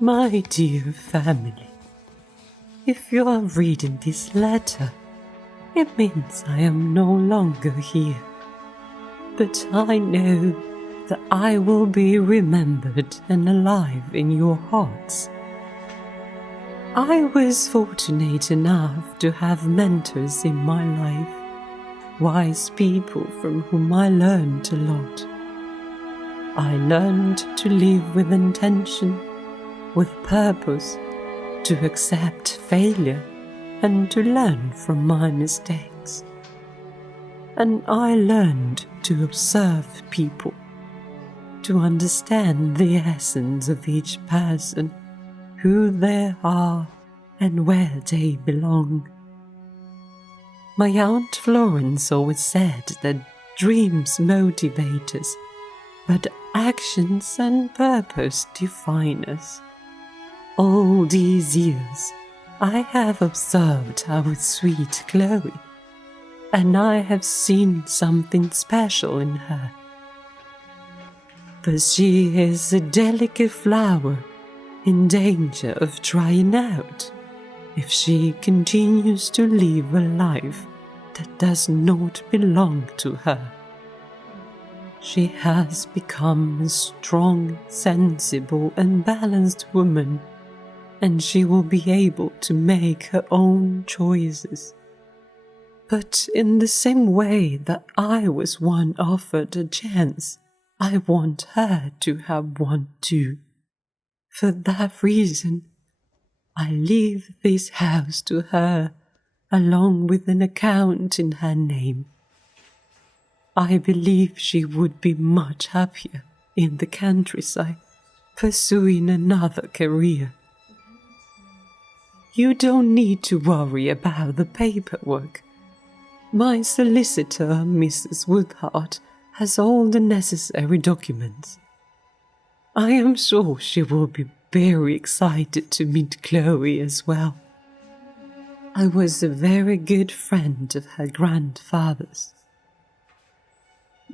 My dear family, if you are reading this letter, it means I am no longer here. But I know that I will be remembered and alive in your hearts. I was fortunate enough to have mentors in my life, wise people from whom I learned a lot. I learned to live with intention, with purpose, to accept failure, and to learn from my mistakes. And I learned to observe people, to understand the essence of each person, who they are and where they belong. My Aunt Florence always said that dreams motivate us, but actions and purpose define us. All these years, I have observed our sweet Chloe, and I have seen something special in her. But she is a delicate flower in danger of drying out if she continues to live a life that does not belong to her. She has become a strong, sensible, and balanced woman, and she will be able to make her own choices. But in the same way that I was once offered a chance, I want her to have one too. For that reason, I leave this house to her, along with an account in her name. I believe she would be much happier in the countryside, pursuing another career. You don't need to worry about the paperwork. My solicitor, Mrs. Woodhart, has all the necessary documents. I am sure she will be very excited to meet Chloe as well. I was a very good friend of her grandfather's.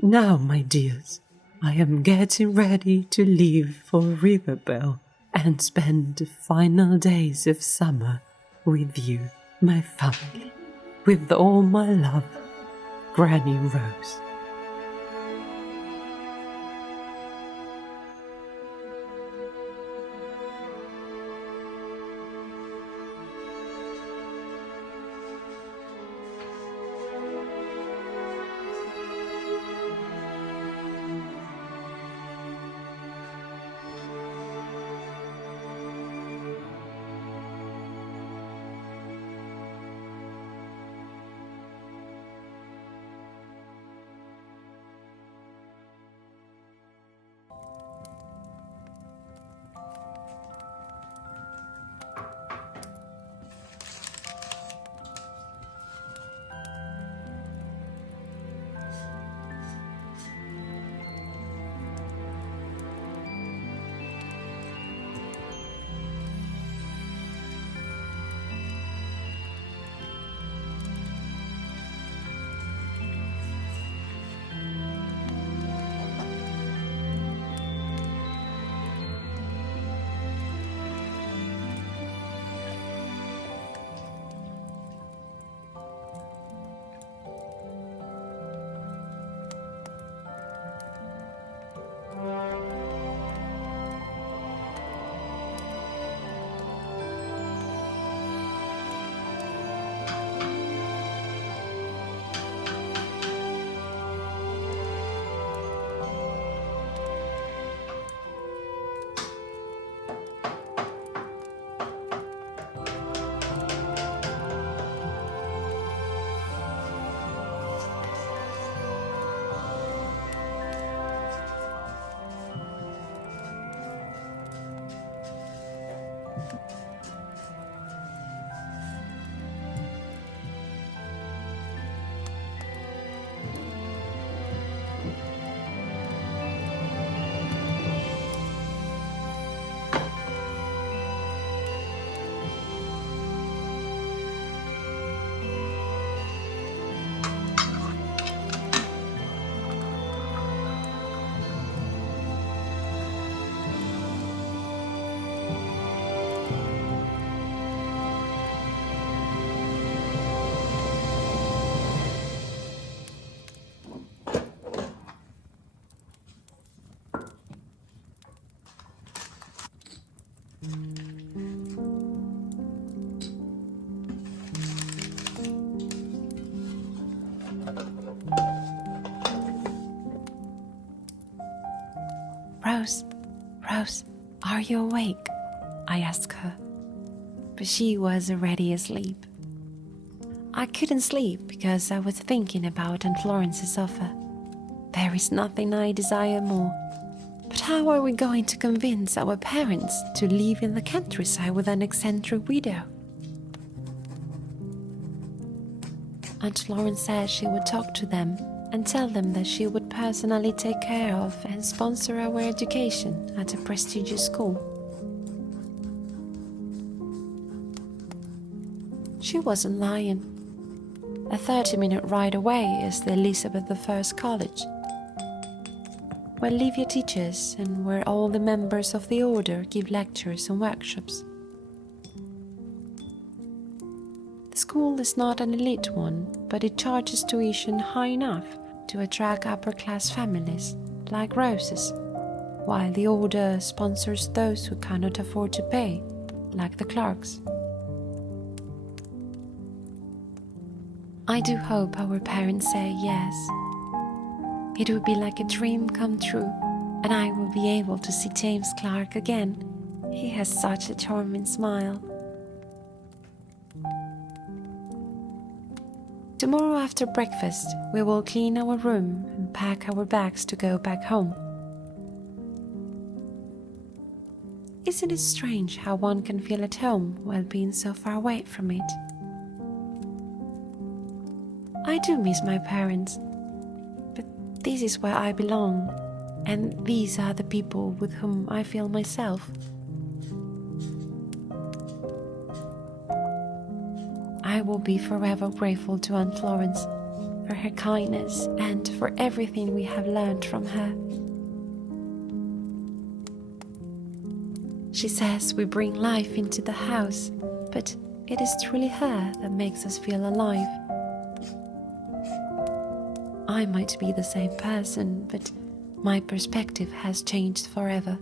Now, my dears, I am getting ready to leave for Riverbell and spend the final days of summer with you, my family. With all my love, Granny Rose. Rose, Rose, are you awake? I asked her, but she was already asleep. I couldn't sleep because I was thinking about Aunt Florence's offer. There is nothing I desire more. But how are we going to convince our parents to live in the countryside with an eccentric widow? Aunt Florence said she would talk to them and tell them that she would personally take care of and sponsor our education at a prestigious school. She wasn't lying. A 30-minute ride away is the Elizabeth I College, where Livia teaches and where all the members of the order give lectures and workshops. The school is not an elite one, but it charges tuition high enough to attract upper-class families, like Rose's, while the order sponsors those who cannot afford to pay, like the Clarks. I do hope our parents say yes. It would be like a dream come true, and I will be able to see James Clark again. He has such a charming smile. Tomorrow after breakfast, we will clean our room and pack our bags to go back home. Isn't it strange how one can feel at home while being so far away from it? I do miss my parents, but this is where I belong, and these are the people with whom I feel myself. I will be forever grateful to Aunt Florence for her kindness and for everything we have learned from her. She says we bring life into the house, but it is truly her that makes us feel alive. I might be the same person, but my perspective has changed forever.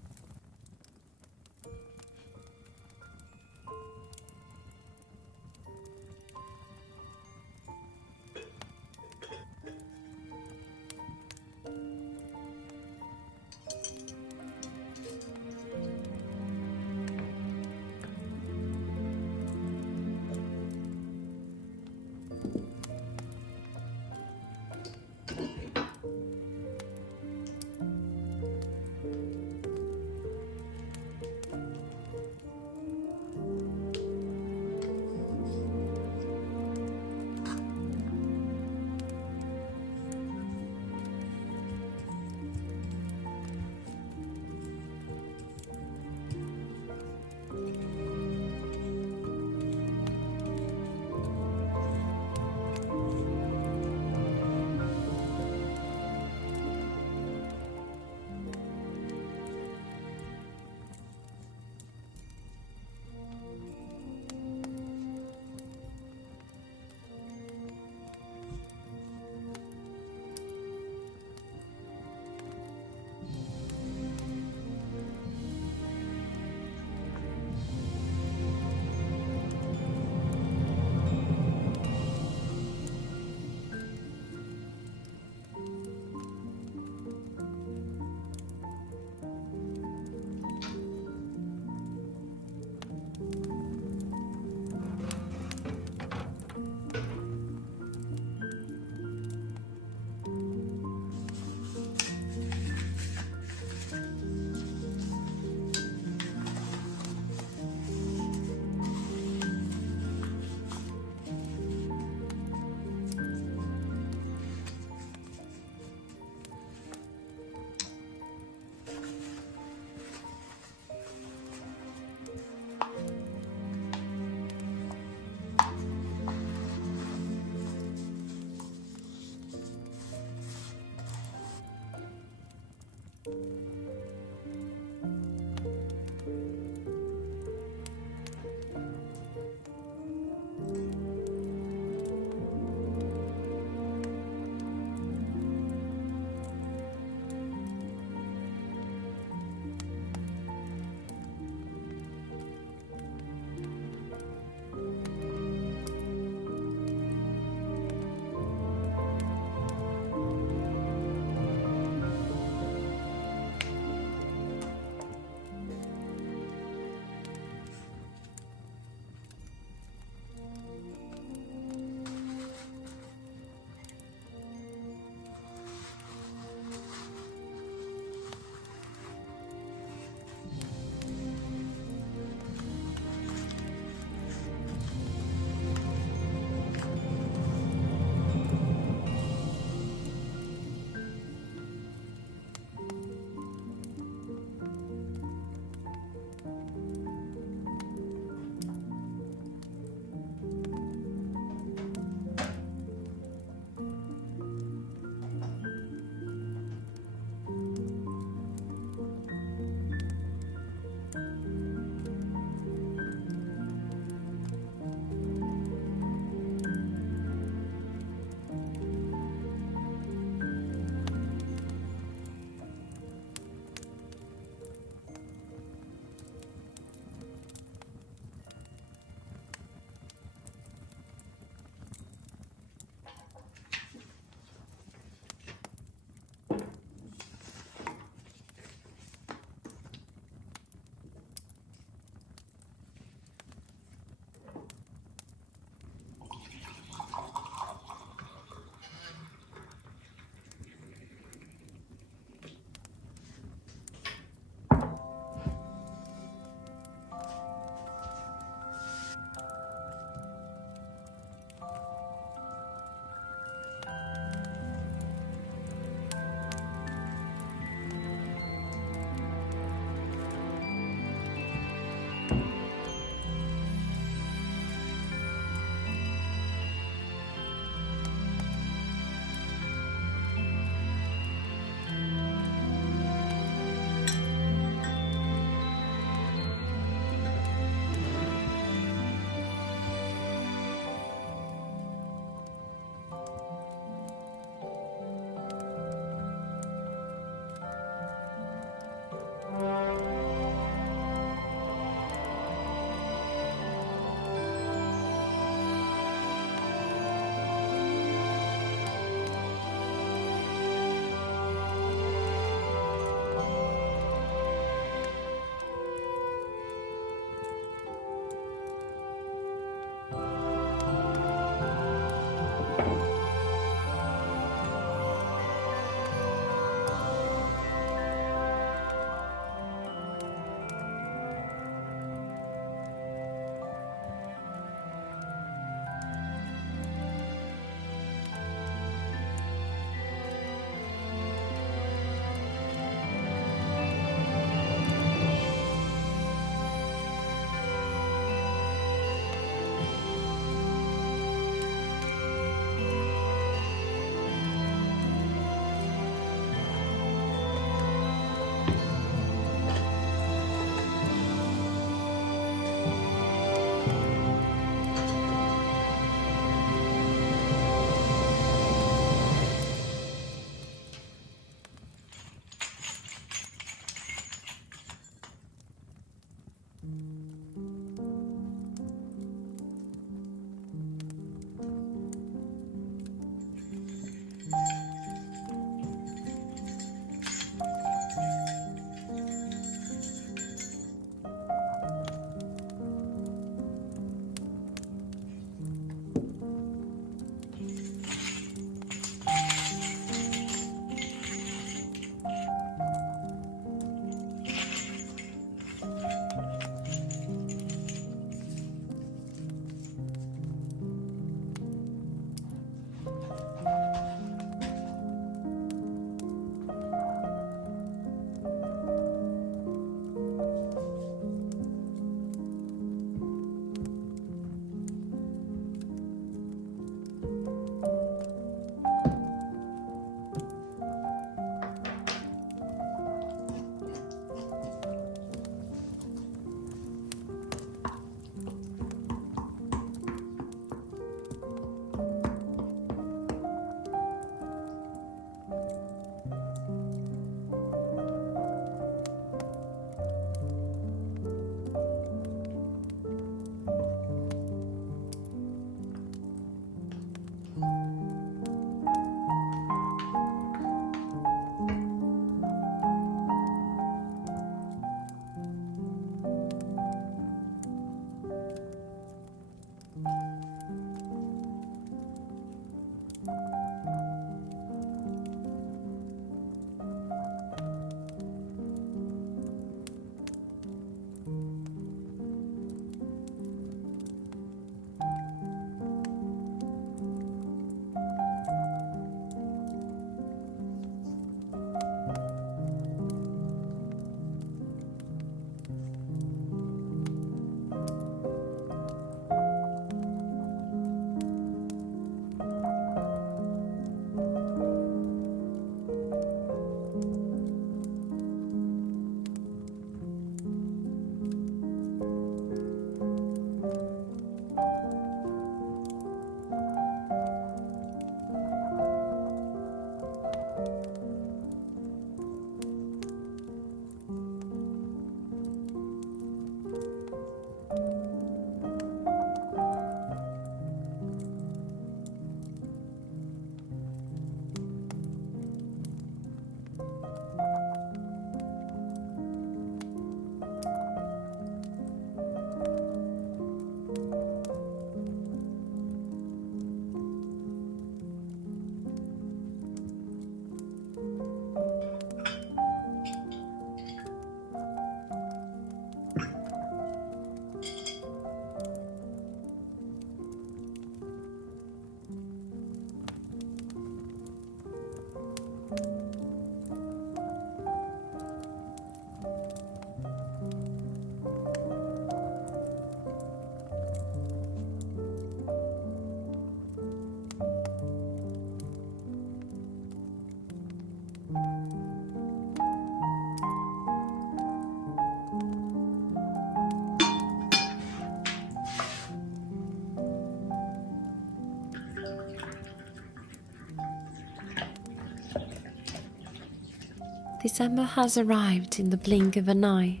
December has arrived in the blink of an eye,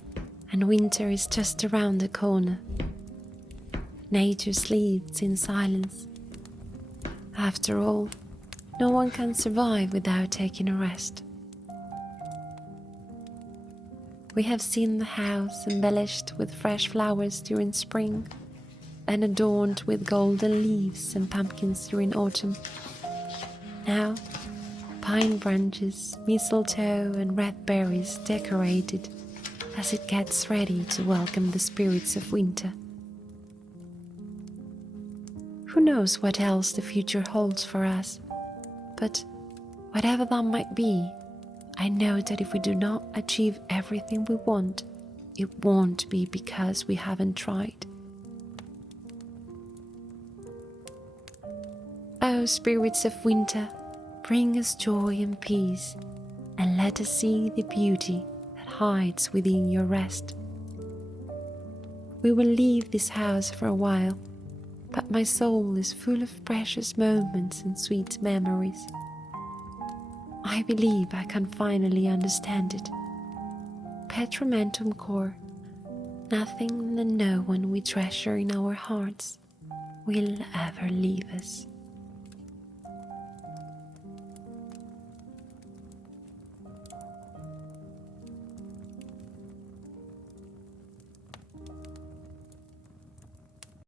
and winter is just around the corner. Nature sleeps in silence. After all, no one can survive without taking a rest. We have seen the house embellished with fresh flowers during spring, and adorned with golden leaves and pumpkins during autumn. Now, pine branches, mistletoe, and red berries decorated as it gets ready to welcome the spirits of winter. Who knows what else the future holds for us, but whatever that might be, I know that if we do not achieve everything we want, it won't be because we haven't tried. O spirits of winter, bring us joy and peace, and let us see the beauty that hides within your rest. We will leave this house for a while, but my soul is full of precious moments and sweet memories. I believe I can finally understand it. Petramentum cor, nothing and no one we treasure in our hearts will ever leave us.